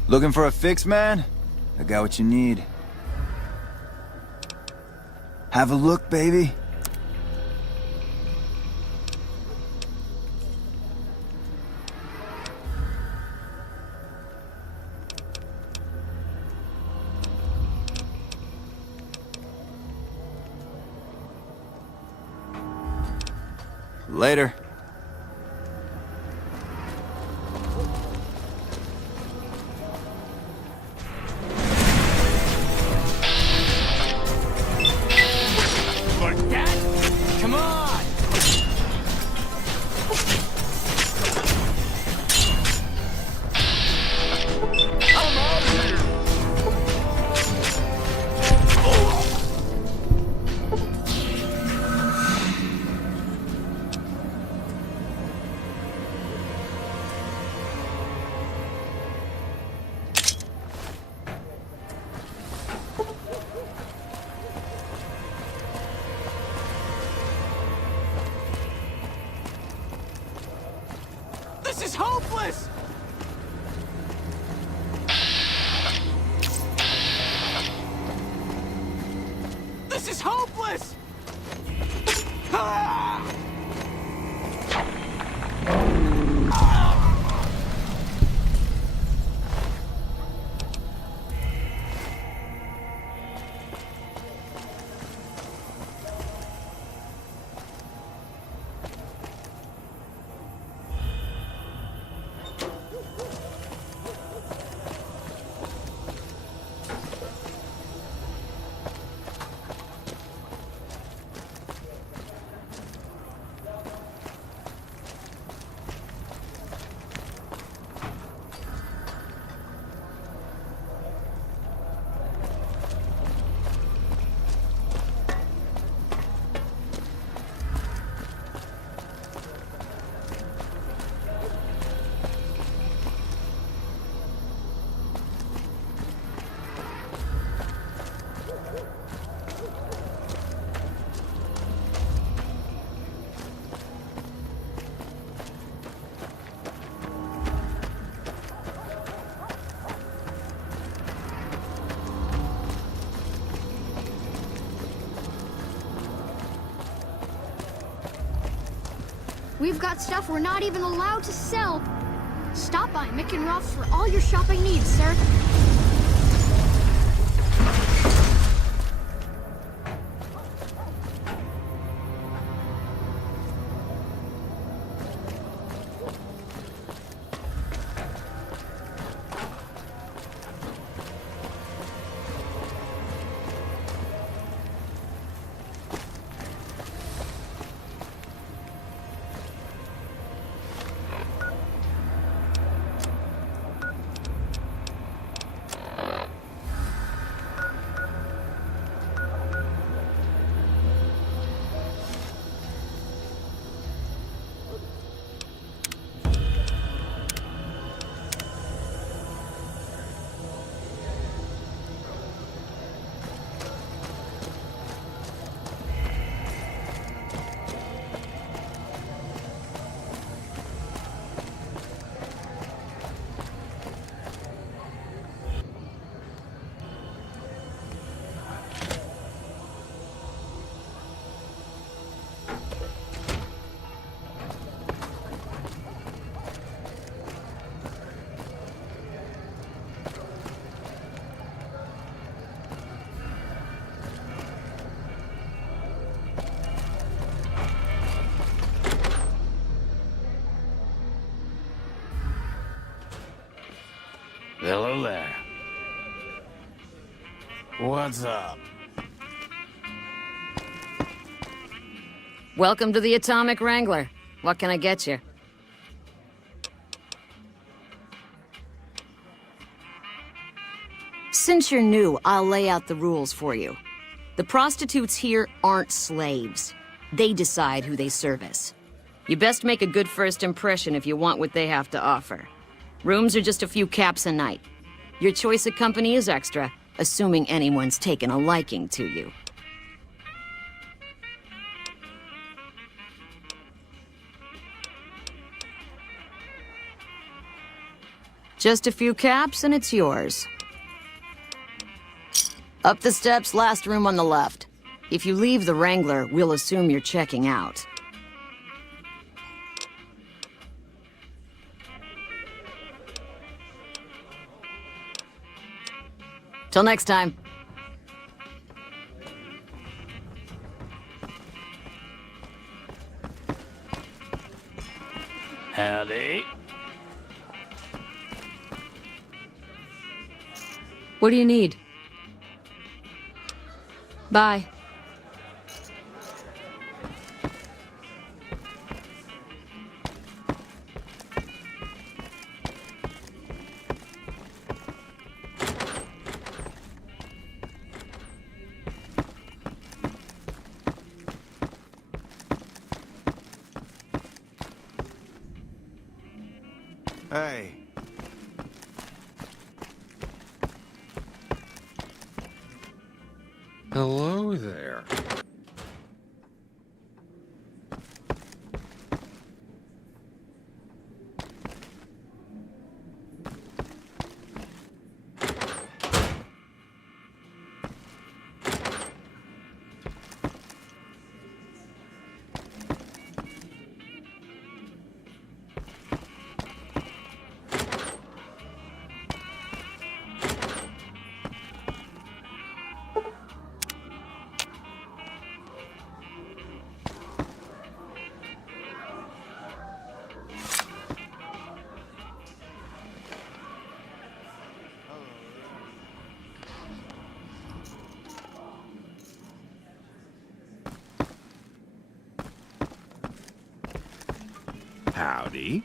Looking for a fix, man? I got what you need. Have a look, baby. Later. This is hopeless! Ah! We've got stuff we're not even allowed to sell. Stop by Mick and Ruff's for all your shopping needs, sir. Hello there. What's up? Welcome to the Atomic Wrangler. What can I get you? Since you're new, I'll lay out the rules for you. The prostitutes here aren't slaves. They decide who they service. You best make a good first impression if you want what they have to offer. Rooms are just a few caps a night. Your choice of company is extra, assuming anyone's taken a liking to you. Just a few caps and it's yours. Up the steps, last room on the left. If you leave the Wrangler, we'll assume you're checking out. Till next time. Howdy. What do you need? Bye. Hey. Hello there. Howdy.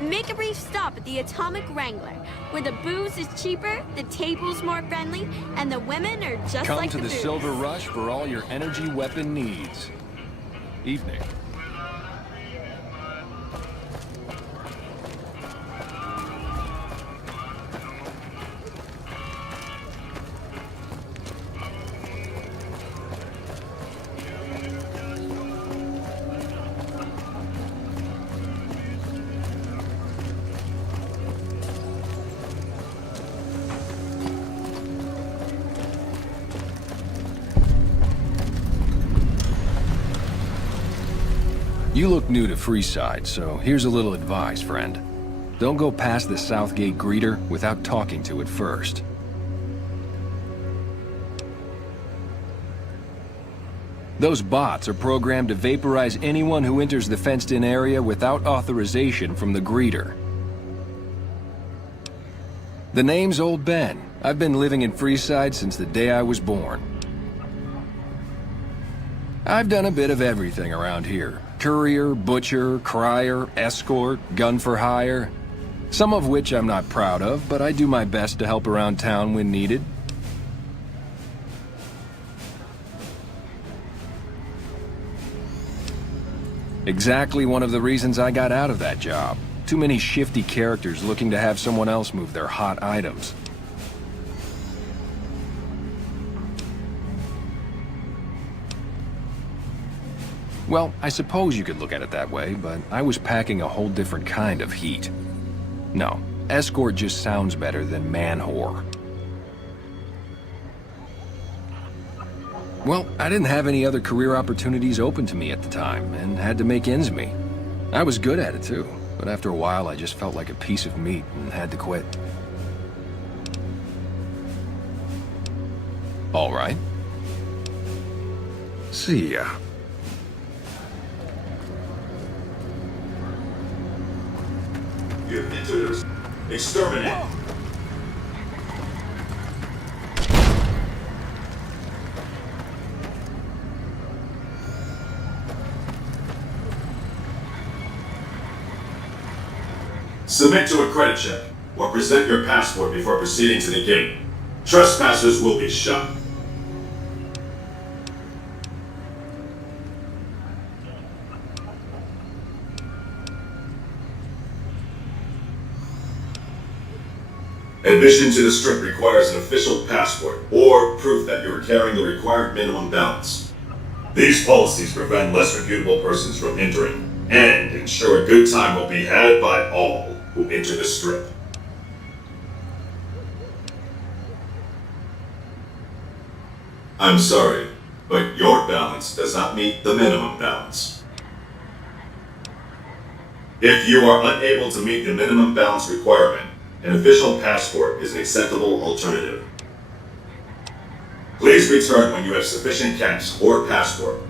Make a brief stop at the Atomic Wrangler, where the booze is cheaper, the table's more friendly, and the women are just Come like to the booze. Silver Rush for all your energy weapon needs. Evening. You look new to Freeside, so here's a little advice, friend. Don't go past the Southgate greeter without talking to it first. Those bots are programmed to vaporize anyone who enters the fenced-in area without authorization from the greeter. The name's Old Ben. I've been living in Freeside since the day I was born. I've done a bit of everything around here. Courier, butcher, crier, escort, gun for hire. Some of which I'm not proud of, but I do my best to help around town when needed. Exactly one of the reasons I got out of that job. Too many shifty characters looking to have someone else move their hot items. Well, I suppose you could look at it that way, but I was packing a whole different kind of heat. No, escort just sounds better than man-whore. Well, I didn't have any other career opportunities open to me at the time, and had to make ends meet. I was good at it too, but after a while I just felt like a piece of meat and had to quit. All right. See ya. Give intruders. Exterminate. Submit to a credit check, or present your passport before proceeding to the gate. Trespassers will be shot. Admission to the strip requires an official passport, or proof that you are carrying the required minimum balance. These policies prevent less reputable persons from entering, and ensure a good time will be had by all who enter the strip. I'm sorry, but your balance does not meet the minimum balance. If you are unable to meet the minimum balance requirement, an official passport is an acceptable alternative. Please return when you have sufficient cash or passport.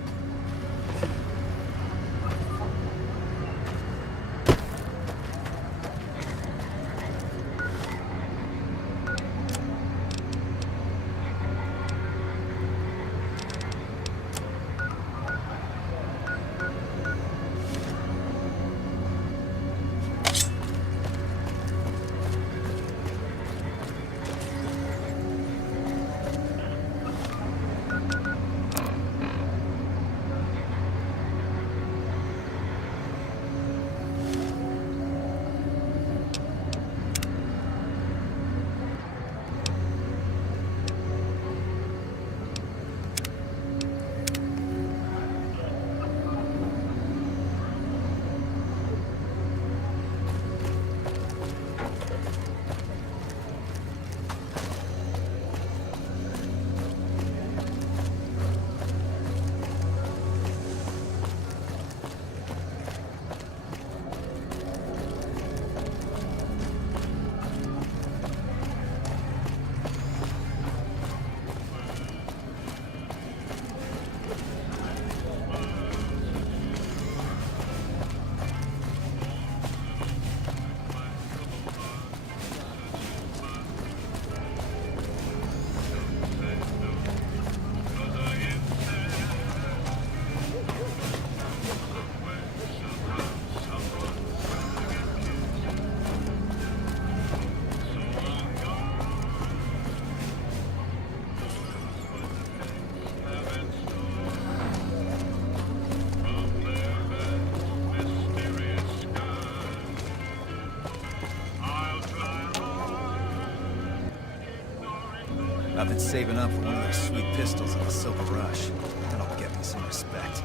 I've been saving up for one of those sweet pistols in the Silver Rush. That'll get me some respect.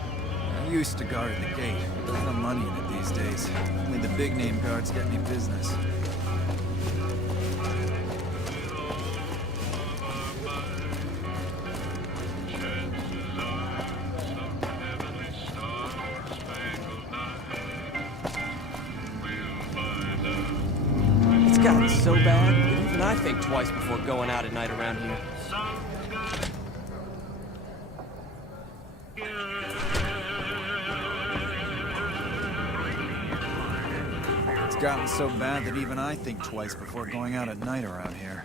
I used to guard at the gate, but there's no money in it these days. Only the big-name guards get me business. It's gotten so bad that even I think twice before going out at night around here. It's gotten so bad that even I think twice before going out at night around here.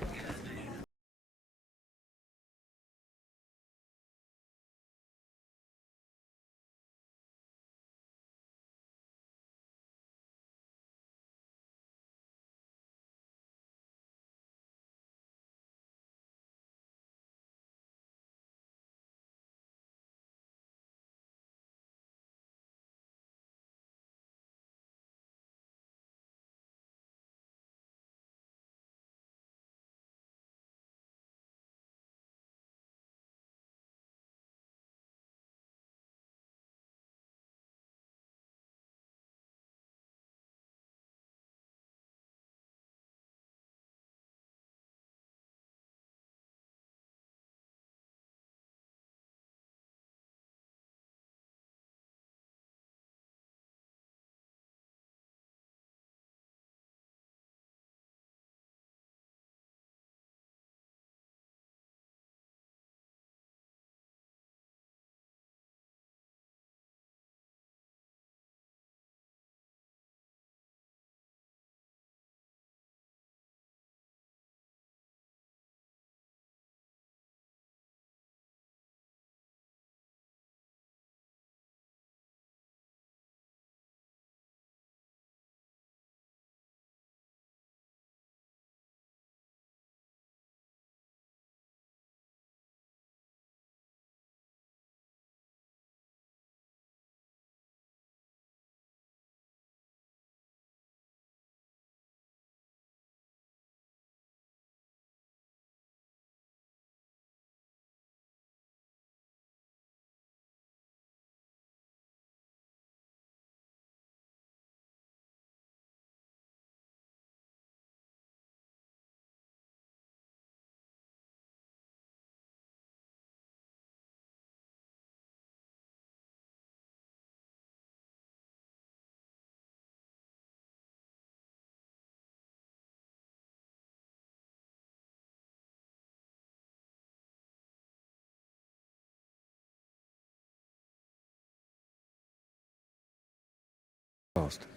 Post.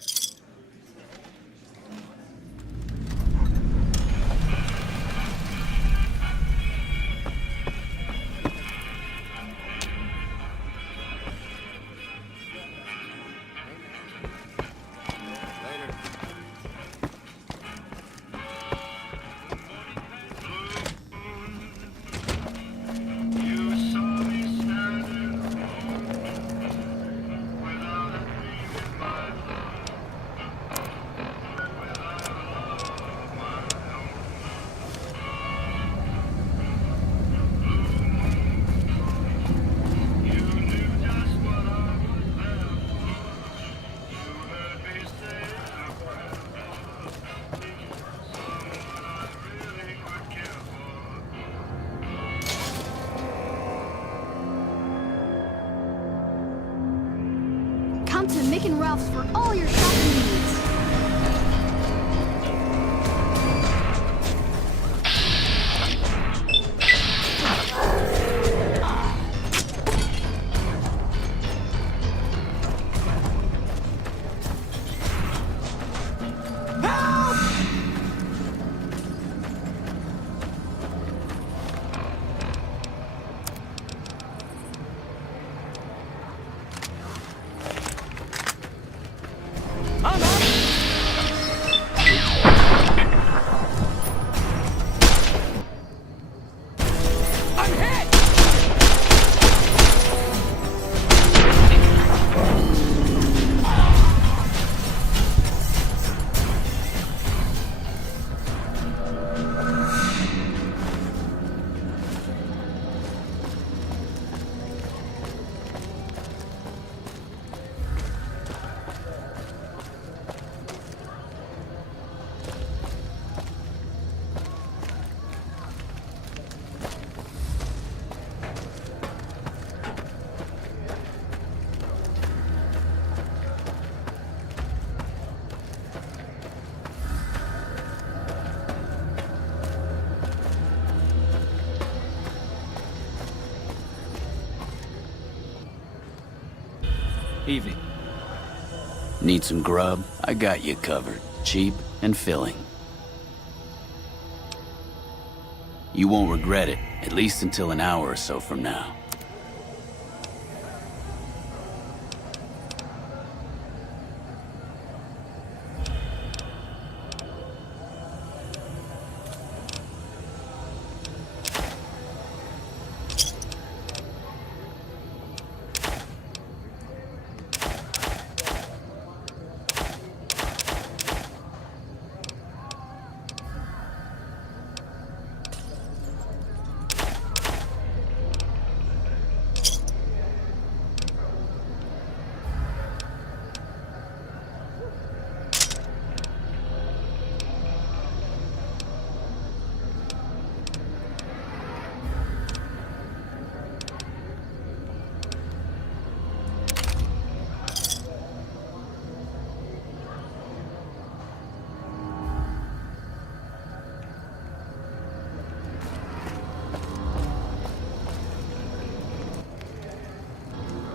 Come to Mick and Ralph's for all your shopping needs. Evening. Need some grub? I got you covered. Cheap and filling. You won't regret it, at least until an hour or so from now.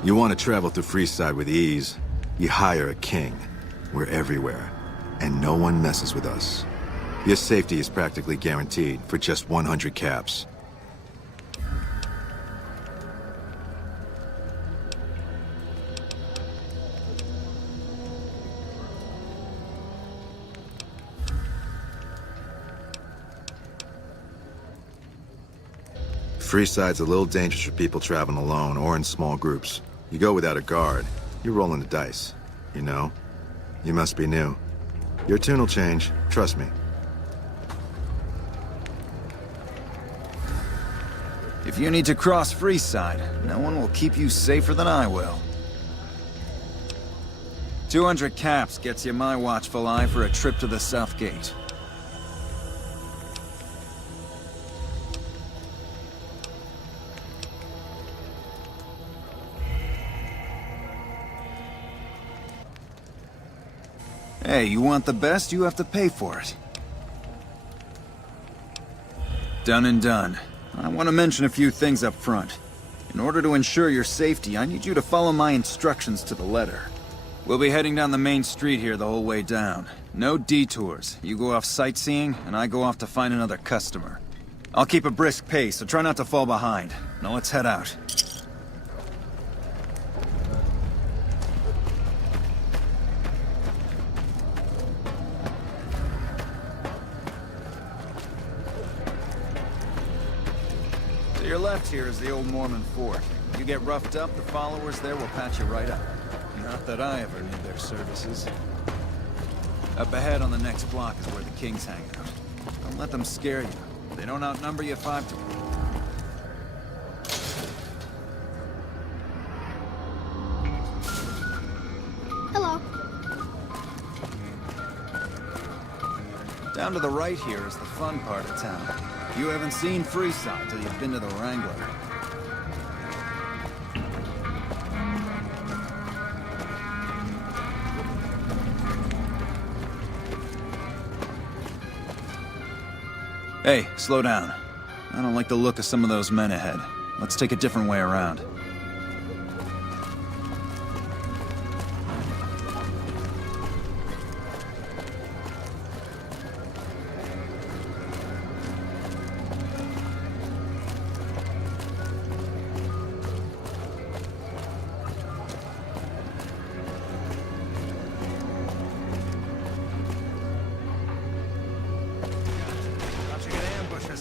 You want to travel through Freeside with ease, you hire a king. We're everywhere, and no one messes with us. Your safety is practically guaranteed for just 100 caps. Freeside's a little dangerous for people traveling alone or in small groups. You go without a guard, you're rolling the dice, you know? You must be new. Your tune will change, trust me. If you need to cross Freeside, no one will keep you safer than I will. 200 caps gets you my watchful eye for a trip to the South Gate. Hey, you want the best, you have to pay for it. Done and done. I want to mention a few things up front. In order to ensure your safety, I need you to follow my instructions to the letter. We'll be heading down the main street here the whole way down. No detours. You go off sightseeing, and I go off to find another customer. I'll keep a brisk pace, so try not to fall behind. Now let's head out. To your left here is the old Mormon fort. You get roughed up, the followers there will patch you right up. Not that I ever need their services. Up ahead on the next block is where the kings hang out. Don't let them scare you. They don't outnumber you 5 to 1. Hello. Down to the right here is the fun part of town. You haven't seen Freeside till you've been to the Wrangler. Hey, slow down. I don't like the look of some of those men ahead. Let's take a different way around.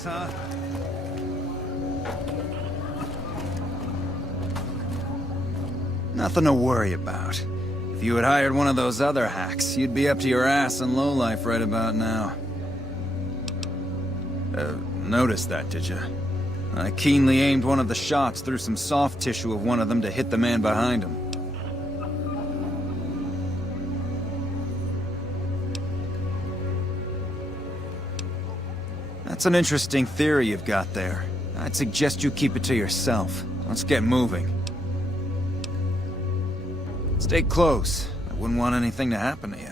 Huh? Nothing to worry about. If you had hired one of those other hacks, you'd be up to your ass in lowlife right about now. Noticed that, did you? I keenly aimed one of the shots through some soft tissue of one of them to hit the man behind him. That's an interesting theory you've got there. I'd suggest you keep it to yourself. Let's get moving. Stay close. I wouldn't want anything to happen to you.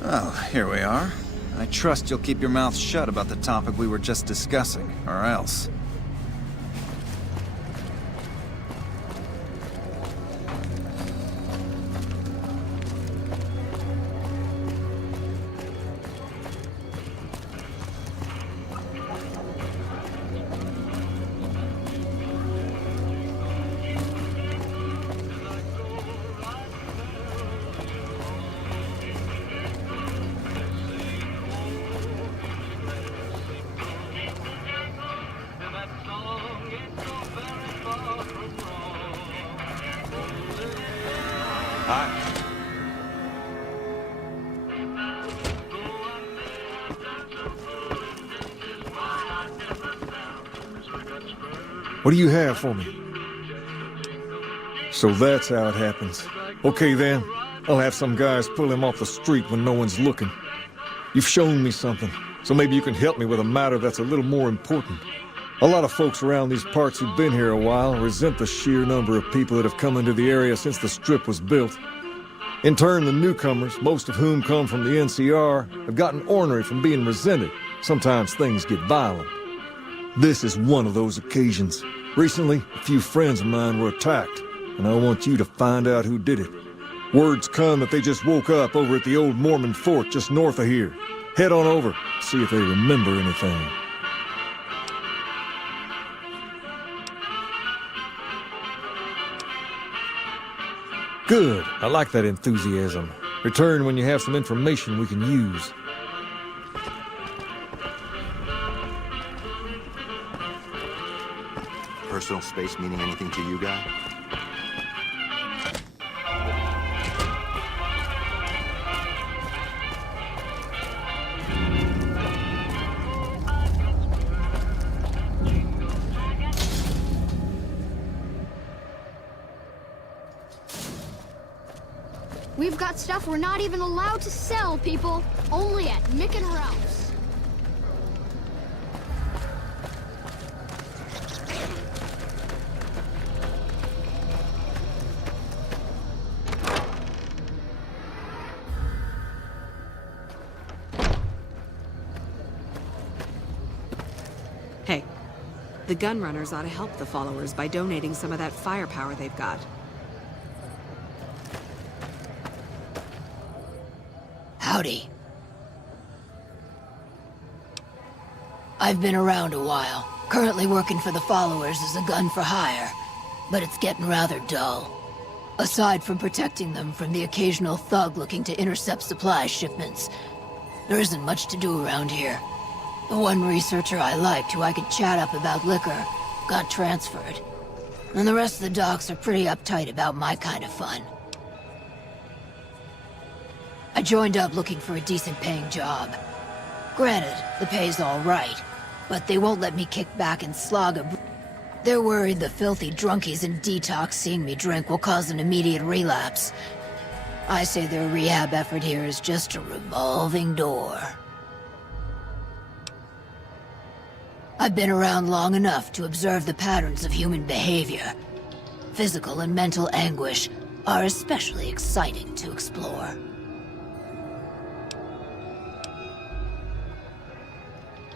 Oh, here we are. I trust you'll keep your mouth shut about the topic we were just discussing, or else. What do you have for me? So that's how it happens. Okay then, I'll have some guys pull him off the street when no one's looking. You've shown me something, so maybe you can help me with a matter that's a little more important. A lot of folks around these parts who've been here a while resent the sheer number of people that have come into the area since the strip was built. In turn, the newcomers, most of whom come from the NCR, have gotten ornery from being resented. Sometimes things get violent. This is one of those occasions. Recently, a few friends of mine were attacked, and I want you to find out who did it. Word's come that they just woke up over at the old Mormon fort just north of here. Head on over, see if they remember anything. Good. I like that enthusiasm. Return when you have some information we can use. Personal space meaning anything to you, guy? We've got stuff we're not even allowed to sell, people. Only at Mick and Ralph's. Hey, the gunrunners ought to help the followers by donating some of that firepower they've got. Howdy. I've been around a while. Currently working for the followers as a gun for hire, but it's getting rather dull. Aside from protecting them from the occasional thug looking to intercept supply shipments, there isn't much to do around here. The one researcher I liked who I could chat up about liquor got transferred, and the rest of the docs are pretty uptight about my kind of fun. I joined up looking for a decent paying job. Granted, the pay's all right, but they won't let me kick back and slog a... They're worried the filthy drunkies in detox seeing me drink will cause an immediate relapse. I say their rehab effort here is just a revolving door. I've been around long enough to observe the patterns of human behavior. Physical and mental anguish are especially exciting to explore.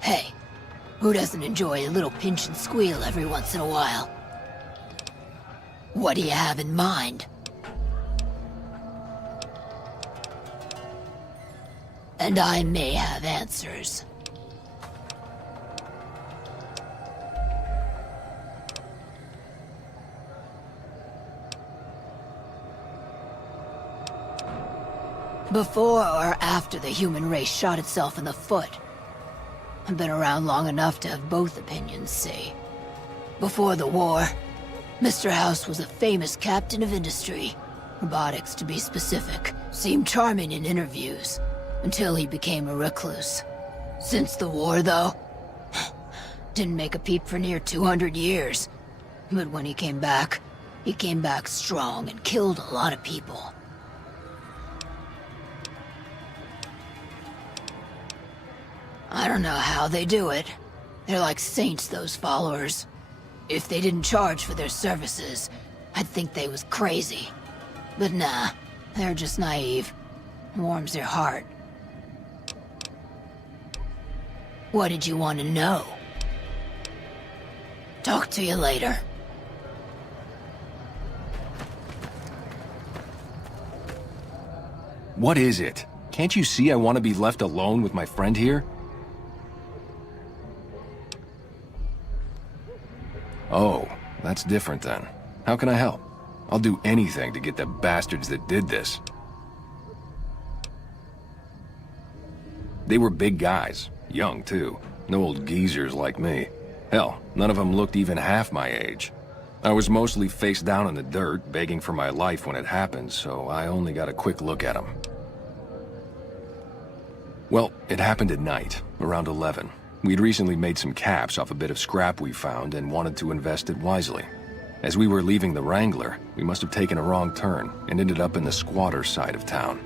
Hey, who doesn't enjoy a little pinch and squeal every once in a while? What do you have in mind? And I may have answers. Before or after the human race shot itself in the foot? I've been around long enough to have both opinions, see. Before the war, Mr. House was a famous captain of industry. Robotics, to be specific. Seemed charming in interviews, until he became a recluse. Since the war, though, didn't make a peep for near 200 years. But when he came back strong and killed a lot of people. I don't know how they do it. They're like saints, those followers. If they didn't charge for their services, I'd think they was crazy. But nah, they're just naive. Warms their heart. What did you want to know? Talk to you later. What is it? Can't you see I want to be left alone with my friend here? Oh, that's different then. How can I help? I'll do anything to get the bastards that did this. They were big guys, young too. No old geezers like me. Hell, none of them looked even half my age. I was mostly face down in the dirt, begging for my life when it happened, so I only got a quick look at them. Well, it happened at night, around 11. We'd recently made some caps off a bit of scrap we found and wanted to invest it wisely. As we were leaving the Wrangler, we must have taken a wrong turn and ended up in the squatter side of town.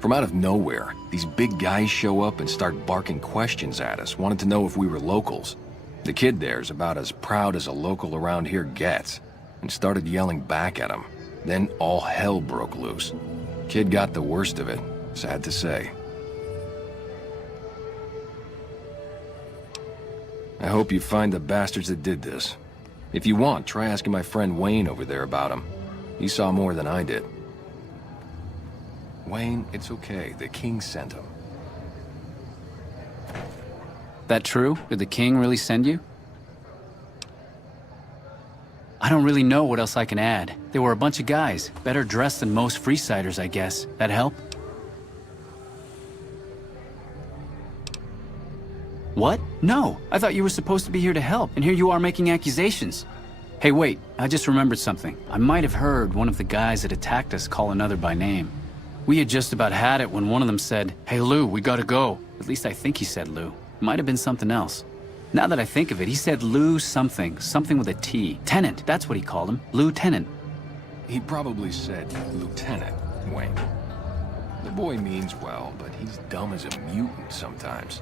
From out of nowhere, these big guys show up and start barking questions at us, wanted to know if we were locals. The kid there's about as proud as a local around here gets, and started yelling back at him. Then all hell broke loose. Kid got the worst of it, sad to say. I hope you find the bastards that did this. If you want, try asking my friend Wayne over there about him. He saw more than I did. Wayne, it's okay. The king sent him. That true? Did the king really send you? I don't really know what else I can add. They were a bunch of guys, better dressed than most Freesiders, I guess. That help? What? No, I thought you were supposed to be here to help, and here you are making accusations. Hey, wait, I just remembered something. I might have heard one of the guys that attacked us call another by name. We had just about had it when one of them said, "Hey Lou, we gotta go." At least I think he said Lou. Might have been something else. Now that I think of it, he said Lou something with a T. Tenant, that's what he called him. Lieutenant. He probably said Lieutenant, Wayne. The boy means well, but he's dumb as a mutant sometimes.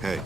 Hey.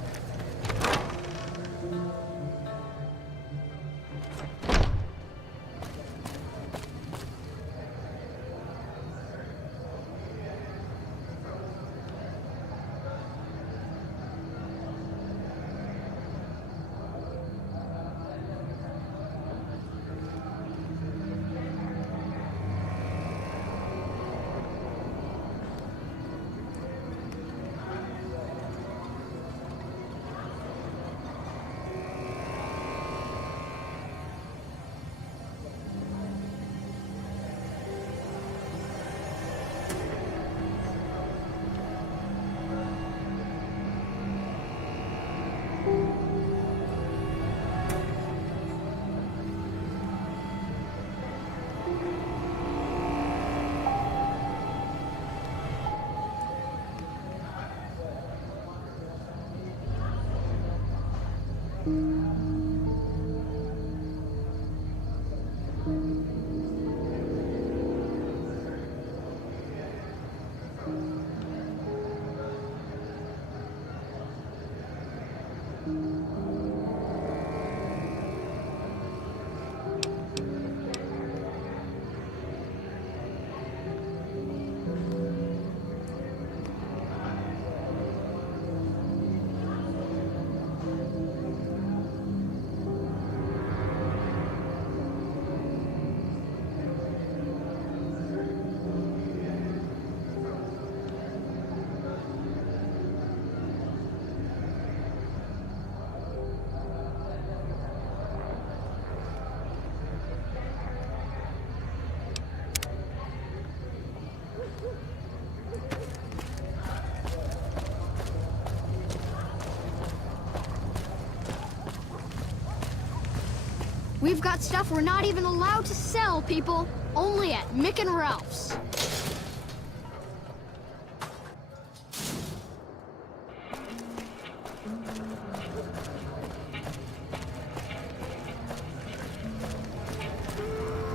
We've got stuff we're not even allowed to sell, people. Only at Mick and Ralph's.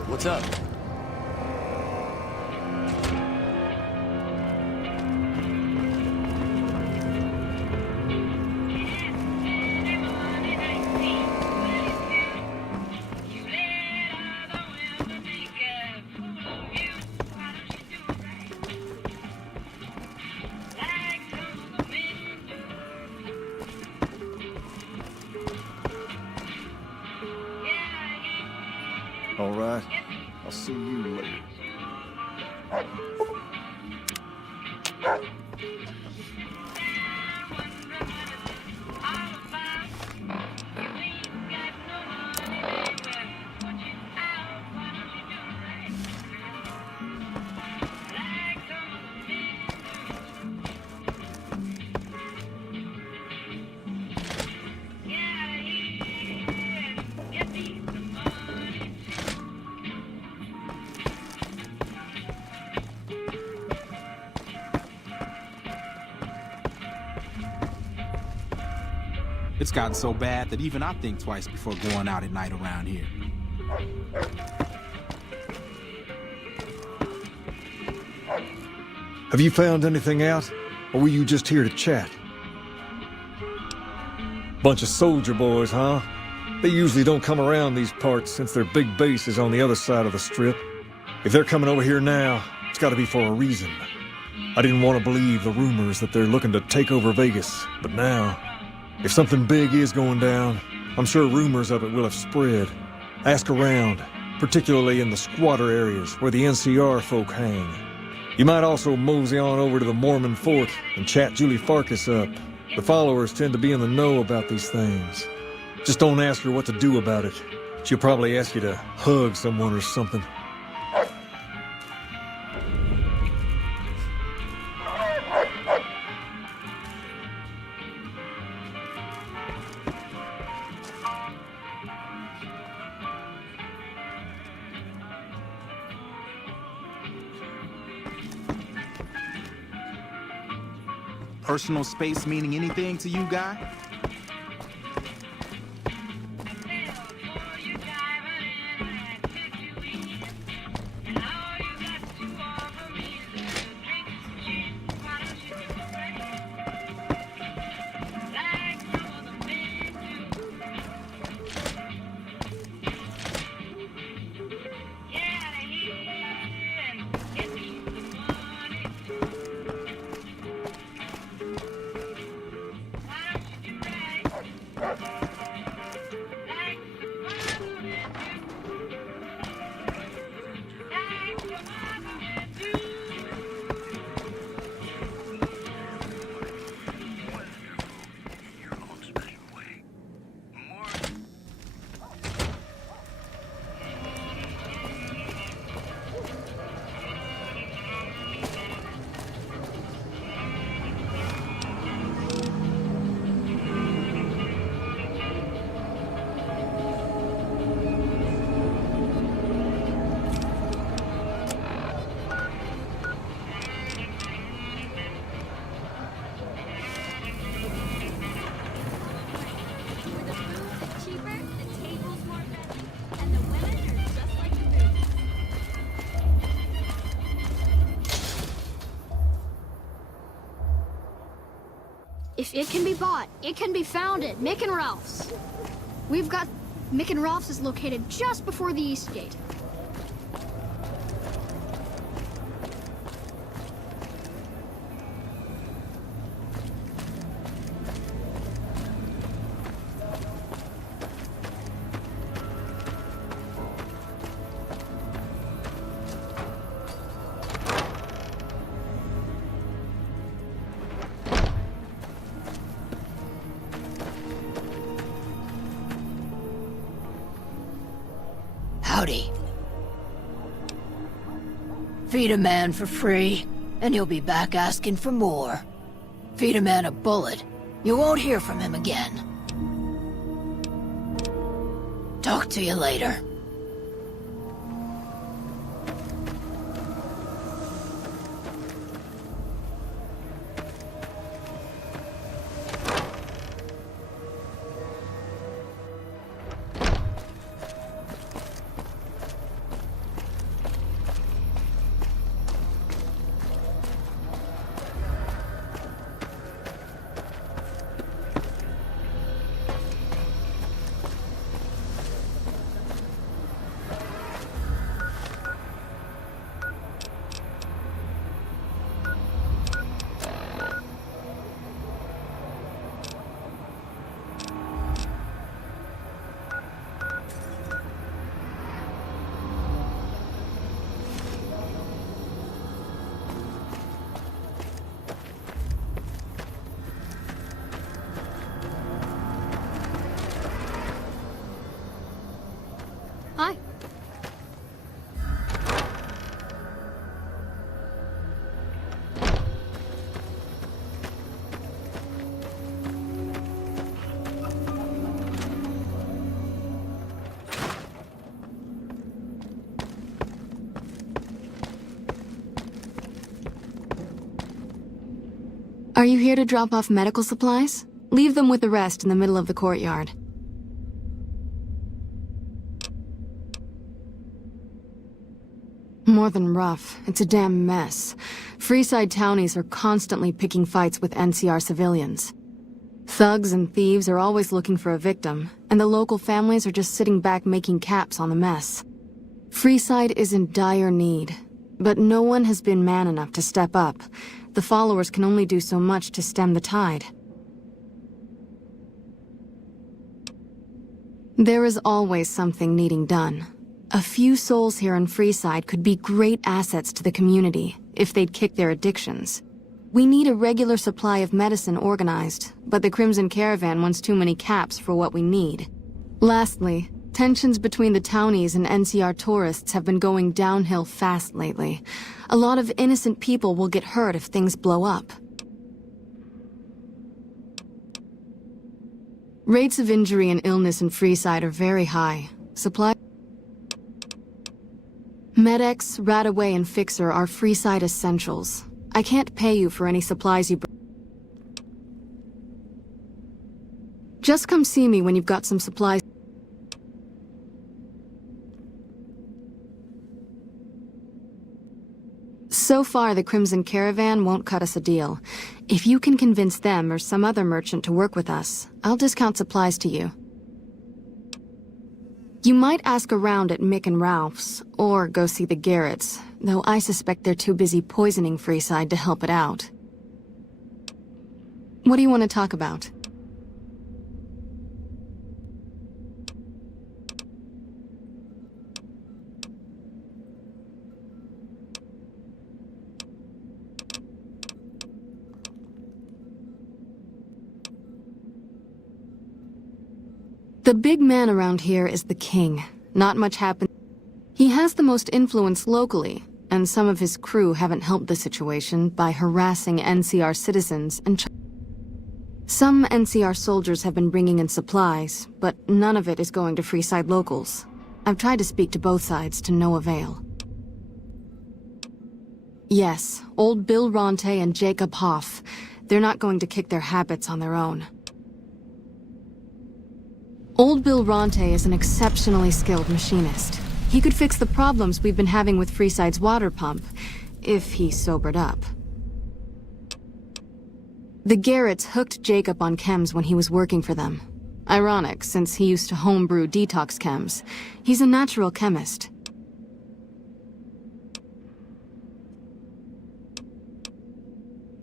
What's up? All right. I'll see you later. It's gotten so bad that even I think twice before going out at night around here. Have you found anything out? Or were you just here to chat? Bunch of soldier boys, huh? They usually don't come around these parts since their big base is on the other side of the strip. If they're coming over here now, it's gotta be for a reason. I didn't want to believe the rumors that they're looking to take over Vegas, but now, if something big is going down, I'm sure rumors of it will have spread. Ask around, particularly in the squatter areas where the NCR folk hang. You might also mosey on over to the Mormon fort and chat Julie Farkas up. The followers tend to be in the know about these things. Just don't ask her what to do about it. She'll probably ask you to hug someone or something. Personal space meaning anything to you, guy? If it can be bought, it can be found at Mick and Ralph's. We've got... Mick and Ralph's is located just before the East Gate. Howdy. Feed a man for free, and he'll be back asking for more. Feed a man a bullet, you won't hear from him again. Talk to you later. Are you here to drop off medical supplies? Leave them with the rest in the middle of the courtyard. More than rough, it's a damn mess. Freeside townies are constantly picking fights with NCR civilians. Thugs and thieves are always looking for a victim, and the local families are just sitting back making caps on the mess. Freeside is in dire need, but no one has been man enough to step up. The followers can only do so much to stem the tide. There is always something needing done. A few souls here in Freeside could be great assets to the community if they'd kick their addictions. We need a regular supply of medicine organized, but the Crimson Caravan wants too many caps for what we need. Lastly, tensions between the townies and NCR tourists have been going downhill fast lately. A lot of innocent people will get hurt if things blow up. Rates of injury and illness in Freeside are very high. Supply... Med-X, Radaway, and Fixer are Freeside essentials. I can't pay you for any supplies you bring. Just come see me when you've got some supplies. So far, the Crimson Caravan won't cut us a deal. If you can convince them or some other merchant to work with us, I'll discount supplies to you. You might ask around at Mick and Ralph's, or go see the Garretts, though I suspect they're too busy poisoning Freeside to help it out. What do you want to talk about? The big man around here is the king. Not much happens. He has the most influence locally, and some of his crew haven't helped the situation by harassing NCR citizens and... Some NCR soldiers have been bringing in supplies, but none of it is going to Freeside locals. I've tried to speak to both sides to no avail. Yes, old Bill Ronte and Jacob Hoff. They're not going to kick their habits on their own. Old Bill Ronte is an exceptionally skilled machinist. He could fix the problems we've been having with Freeside's water pump, if he sobered up. The Garretts hooked Jacob on chems when he was working for them. Ironic, since he used to homebrew detox chems. He's a natural chemist.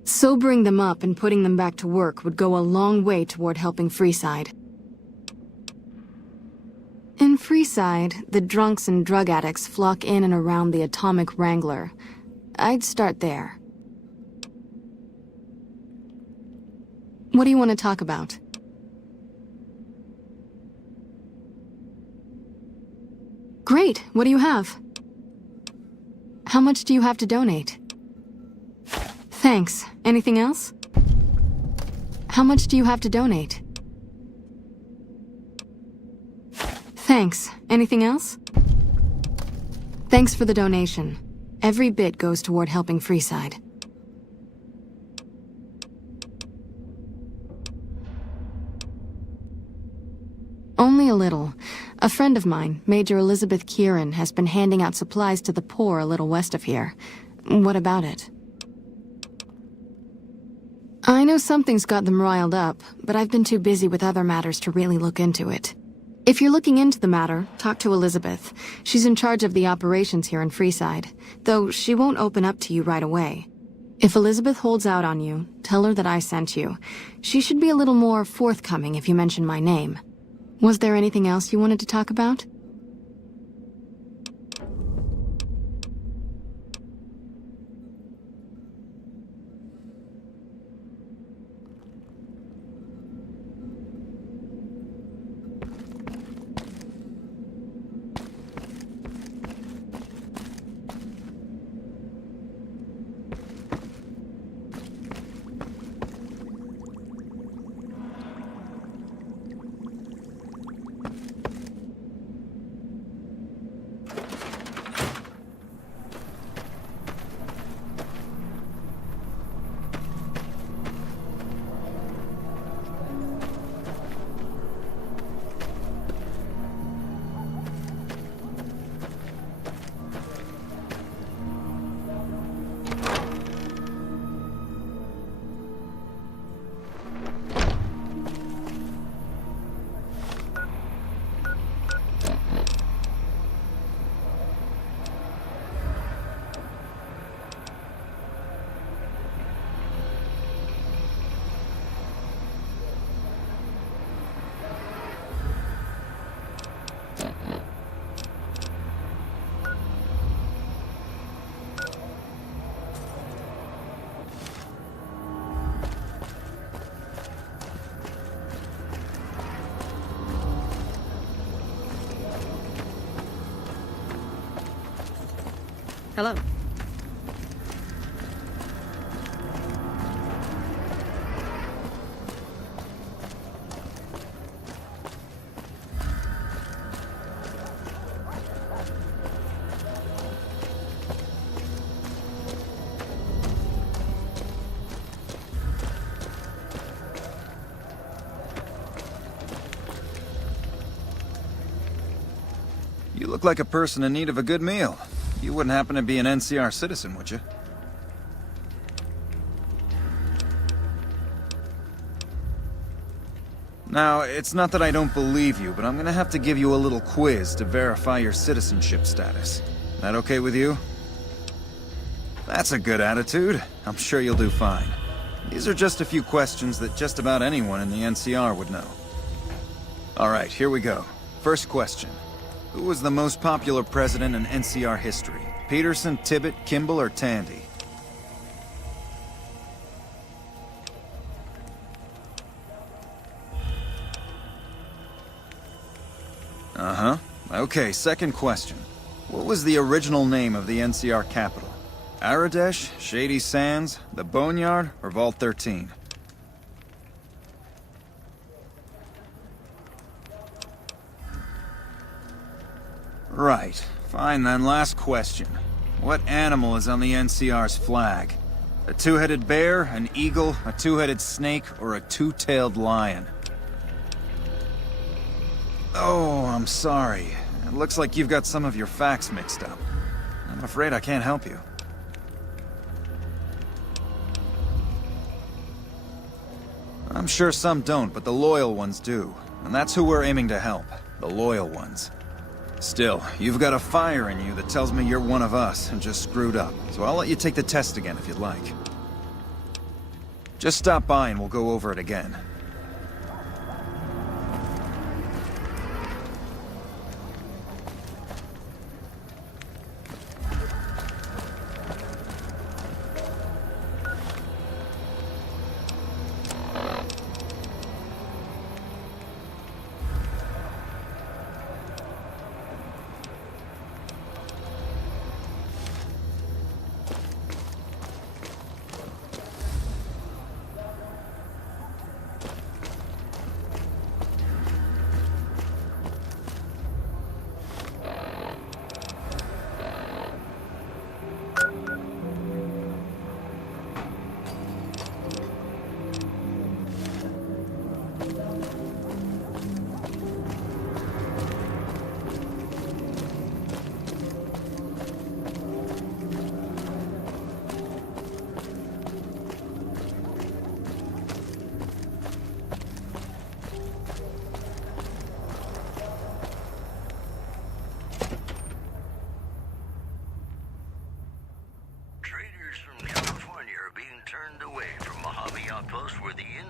Sobering them up and putting them back to work would go a long way toward helping Freeside. In Freeside, the drunks and drug addicts flock in and around the Atomic Wrangler. I'd start there. What do you want to talk about? Great, what do you have? How much do you have to donate? Thanks. Anything else? How much do you have to donate? Thanks. Anything else? Thanks for the donation. Every bit goes toward helping Freeside. Only a little. A friend of mine, Major Elizabeth Kieran, has been handing out supplies to the poor a little west of here. What about it? I know something's got them riled up, but I've been too busy with other matters to really look into it. If you're looking into the matter, talk to Elizabeth. She's in charge of the operations here in Freeside, though she won't open up to you right away. If Elizabeth holds out on you, tell her that I sent you. She should be a little more forthcoming if you mention my name. Was there anything else you wanted to talk about? Hello. You look like a person in need of a good meal. You wouldn't happen to be an NCR citizen, would you? Now, it's not that I don't believe you, but I'm gonna have to give you a little quiz to verify your citizenship status. That okay with you? That's a good attitude. I'm sure you'll do fine. These are just a few questions that just about anyone in the NCR would know. Alright, here we go. First question. Who was the most popular president in NCR history? Peterson, Tibbet, Kimball, or Tandy? Uh-huh. Okay, second question. What was the original name of the NCR capital? Aradesh, Shady Sands, the Boneyard, or Vault 13? Right. Fine then, last question. What animal is on the NCR's flag? A two-headed bear, an eagle, a two-headed snake, or a two-tailed lion? Oh, I'm sorry. It looks like you've got some of your facts mixed up. I'm afraid I can't help you. I'm sure some don't, but the loyal ones do. And that's who we're aiming to help. The loyal ones. Still, you've got a fire in you that tells me you're one of us and just screwed up. So I'll let you take the test again if you'd like. Just stop by and we'll go over it again.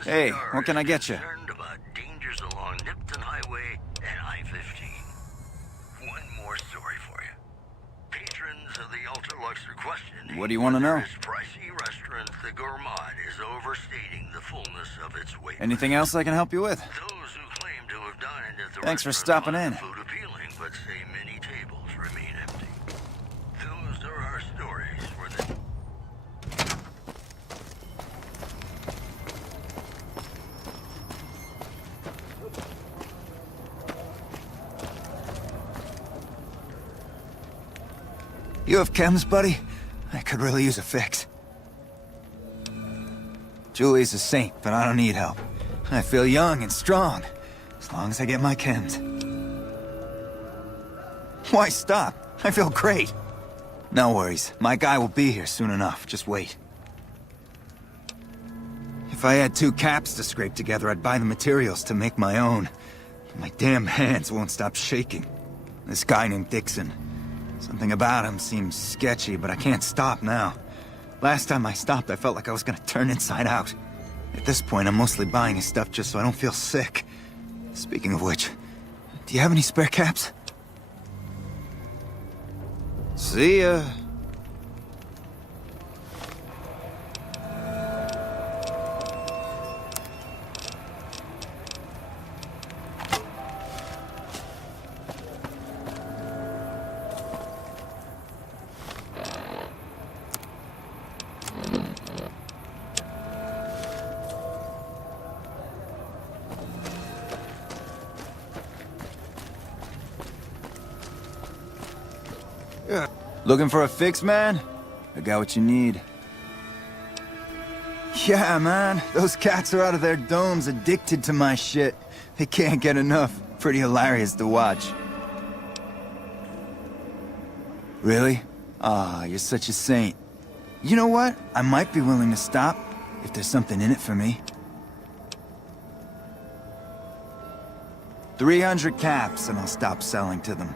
Hey, what can I get you? About dangers along Nipton Highway and I-15. One more story for you. Patrons of the ultra-luxury question. What do you want to know? This pricey restaurant, the Gourmand, is overstating the fullness of its weight. Anything else I can help you with? Those who claim to have dined at the Thanks for restaurant stopping in. find the food appealing, but say many tables remain empty. Those are our stories for the... You have chems, buddy? I could really use a fix. Julie's a saint, but I don't need help. I feel young and strong, as long as I get my chems. Why stop? I feel great. No worries, my guy will be here soon enough, just wait. If I had 2 caps to scrape together, I'd buy the materials to make my own. My damn hands won't stop shaking. This guy named Dixon. Something about him seems sketchy, but I can't stop now. Last time I stopped, I felt like I was gonna turn inside out. At this point, I'm mostly buying his stuff just so I don't feel sick. Speaking of which, do you have any spare caps? See ya. Looking for a fix, man? I got what you need. Yeah, man. Those cats are out of their domes addicted to my shit. They can't get enough. Pretty hilarious to watch. Really? Ah, you're such a saint. You know what? I might be willing to stop, if there's something in it for me. 300 caps and I'll stop selling to them.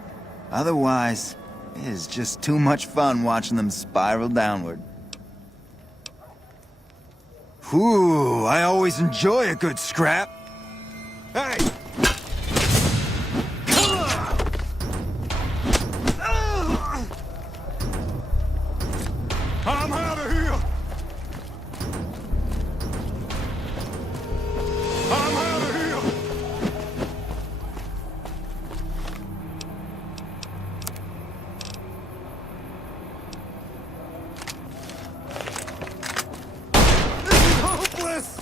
Otherwise, it is just too much fun watching them spiral downward. Ooh, I always enjoy a good scrap. Hey! I'm out of here! I'm out of here! This is hopeless!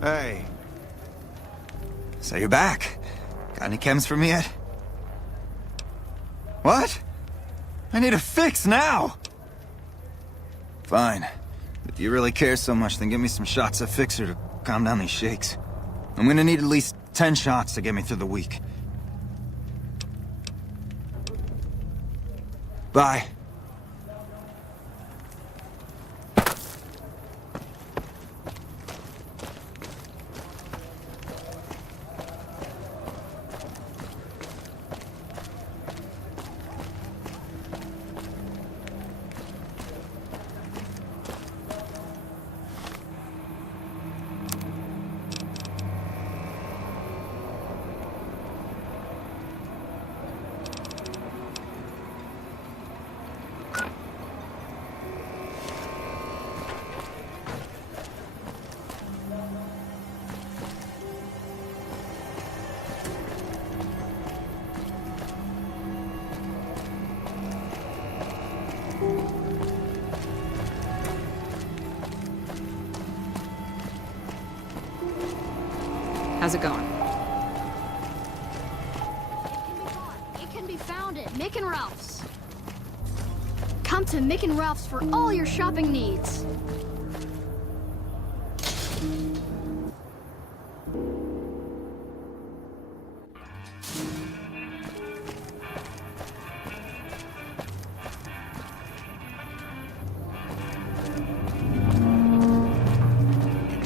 Hey. So you're back. Got any chems for me yet? What? I need a fix now! Fine. If you really care so much, then give me some shots of Fixer to calm down these shakes. I'm gonna need at least 10 shots to get me through the week. Bye. How's it going? It can be found at Mick and Ralph's. Come to Mick and Ralph's for all your shopping needs.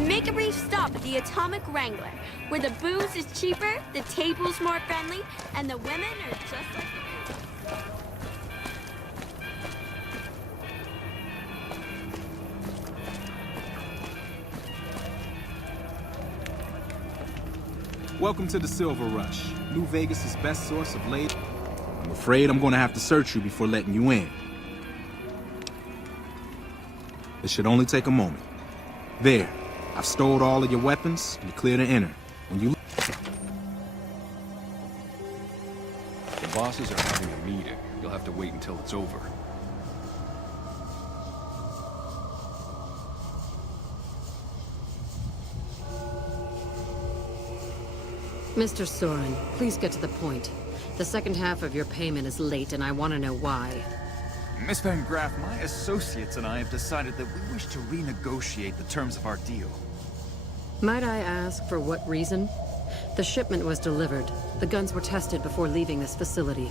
Make a brief stop at the Atomic Wrangler, where the booze is cheaper, the table's more friendly, and the women are just like the booze. Welcome to the Silver Rush, New Vegas' best source of labor. I'm afraid I'm gonna have to search you before letting you in. It should only take a moment. There, I've stored all of your weapons. You're clear to enter. When you... The bosses are having a meeting. You'll have to wait until it's over. Mr. Soren, please get to the point. The second half of your payment is late, and I want to know why. Miss Van Graff, my associates and I have decided that we wish to renegotiate the terms of our deal. Might I ask for what reason? The shipment was delivered. The guns were tested before leaving this facility.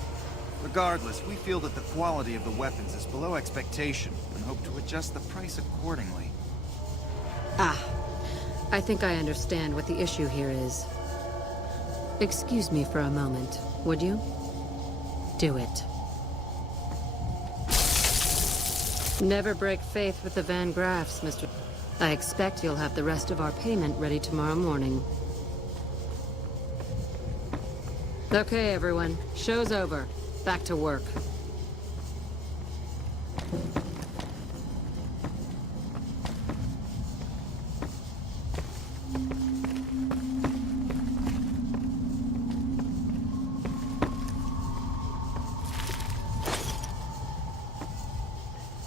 Regardless, we feel that the quality of the weapons is below expectation and hope to adjust the price accordingly. Ah, I think I understand what the issue here is. Excuse me for a moment, would you? Do it. Never break faith with the Van Graffs, Mr. I expect you'll have the rest of our payment ready tomorrow morning. Okay, everyone. Show's over. Back to work.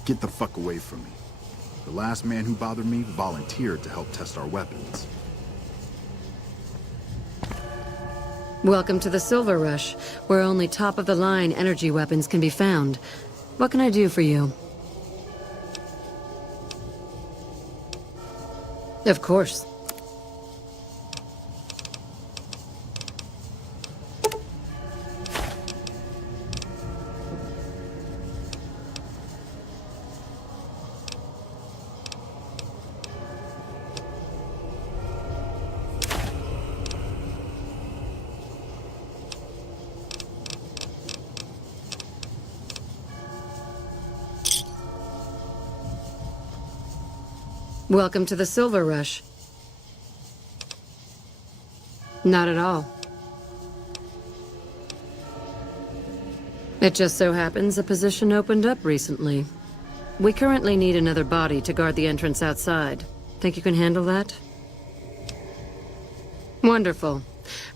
Get the fuck away from me. The last man who bothered me volunteered to help test our weapons. Welcome to the Silver Rush, where only top-of-the-line energy weapons can be found. What can I do for you? Of course. Welcome to the Silver Rush. Not at all. It just so happens a position opened up recently. We currently need another body to guard the entrance outside. Think you can handle that? Wonderful.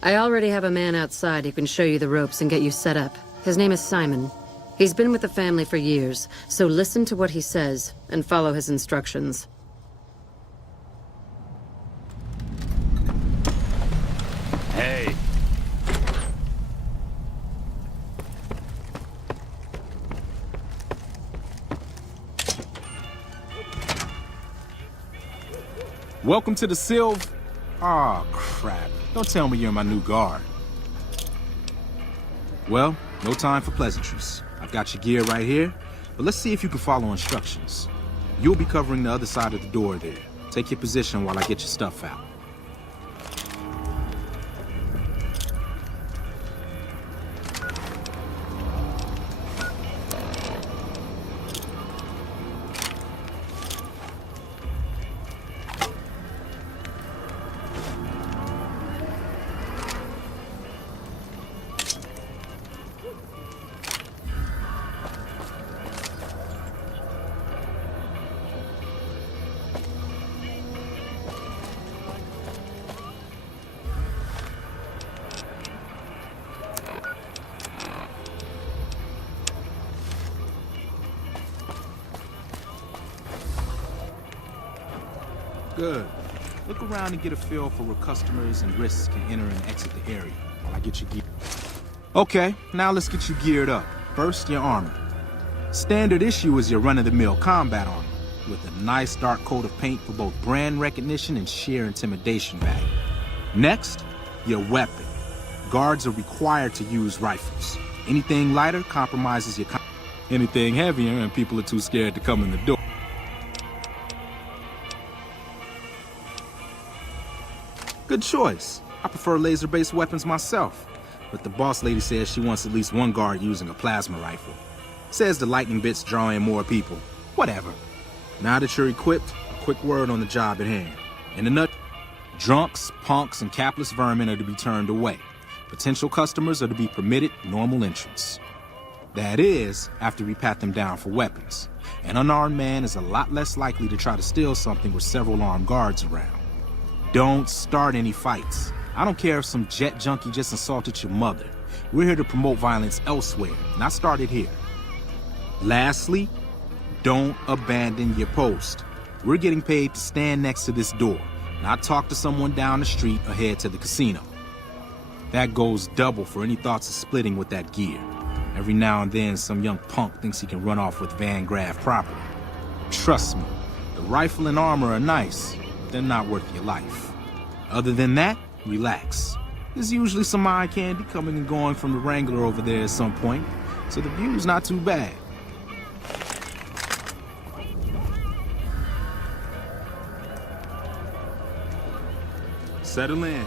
I already have a man outside who can show you the ropes and get you set up. His name is Simon. He's been with the family for years, so listen to what he says and follow his instructions. Hey. Welcome to the Silv... Aw, crap. Don't tell me you're my new guard. Well, no time for pleasantries. I've got your gear right here, but let's see if you can follow instructions. You'll be covering the other side of the door there. Take your position while I get your stuff out. Good. Look around and get a feel for where customers and risks can enter and exit the area while I get you geared. Okay, now let's get you geared up. First, your armor. Standard issue is your run-of-the-mill combat armor, with a nice dark coat of paint for both brand recognition and sheer intimidation value. Next, your weapon. Guards are required to use rifles. Anything lighter compromises your anything heavier and people are too scared to come in the door. Good choice. I prefer laser-based weapons myself, but the boss lady says she wants at least one guard using a plasma rifle. Says the lightning bits draw in more people. Whatever. Now that you're equipped, a quick word on the job at hand. In a nut, drunks, punks, and capless vermin are to be turned away. Potential customers are to be permitted normal entrance. That is, after we pat them down for weapons. An unarmed man is a lot less likely to try to steal something with several armed guards around. Don't start any fights. I don't care if some jet junkie just assaulted your mother. We're here to promote violence elsewhere, not start it here. Lastly, don't abandon your post. We're getting paid to stand next to this door, not talk to someone down the street or head to the casino. That goes double for any thoughts of splitting with that gear. Every now and then, some young punk thinks he can run off with Van Graff property. Trust me, the rifle and armor are nice, but they're not worth your life. Other than that, relax. There's usually some eye candy coming and going from the Wrangler over there at some point, so the view's not too bad. Settle in.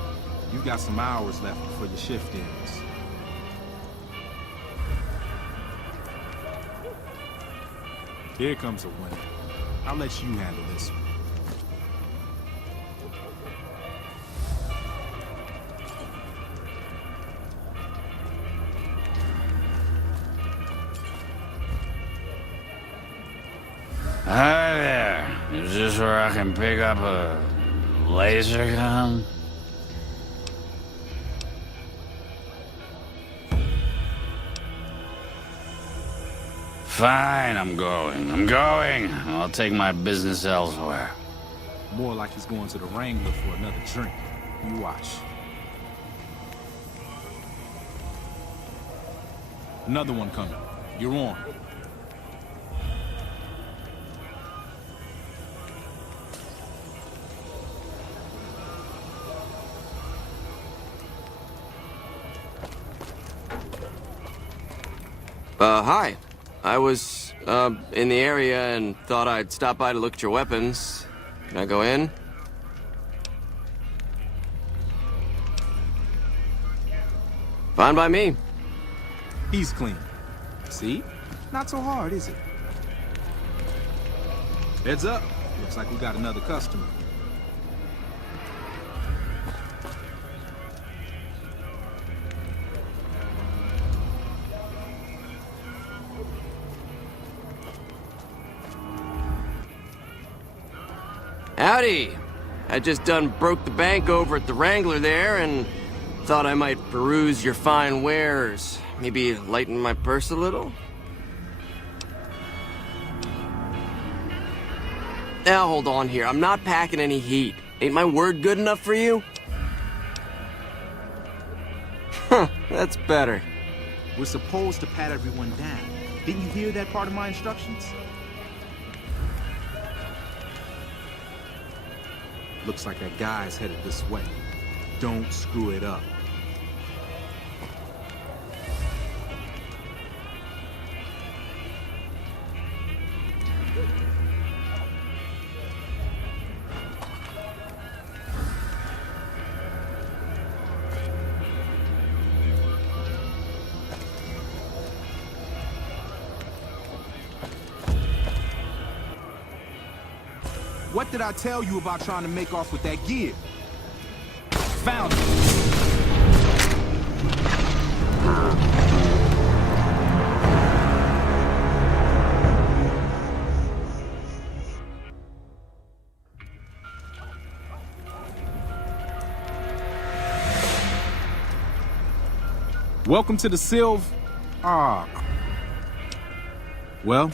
You've got some hours left before your shift ends. Here comes a winner. I'll let you handle this one. Hi there. Is this where I can pick up a laser gun? Fine, I'm going. I'll take my business elsewhere. More like he's going to the Wrangler for another drink. You watch. Another one coming. You're on. Hi. I was, in the area and thought I'd stop by to look at your weapons. Can I go in? Fine by me. He's clean. See? Not so hard, is it? Heads up. Looks like we got another customer. Howdy! I just done broke the bank over at the Wrangler there and thought I might peruse your fine wares. Maybe lighten my purse a little? Now hold on here, I'm not packing any heat. Ain't my word good enough for you? Huh, that's better. We're supposed to pat everyone down. Didn't you hear that part of my instructions? Looks like that guy's headed this way. Don't screw it up. What did I tell you about trying to make off with that gear? Found it. Welcome to the Well,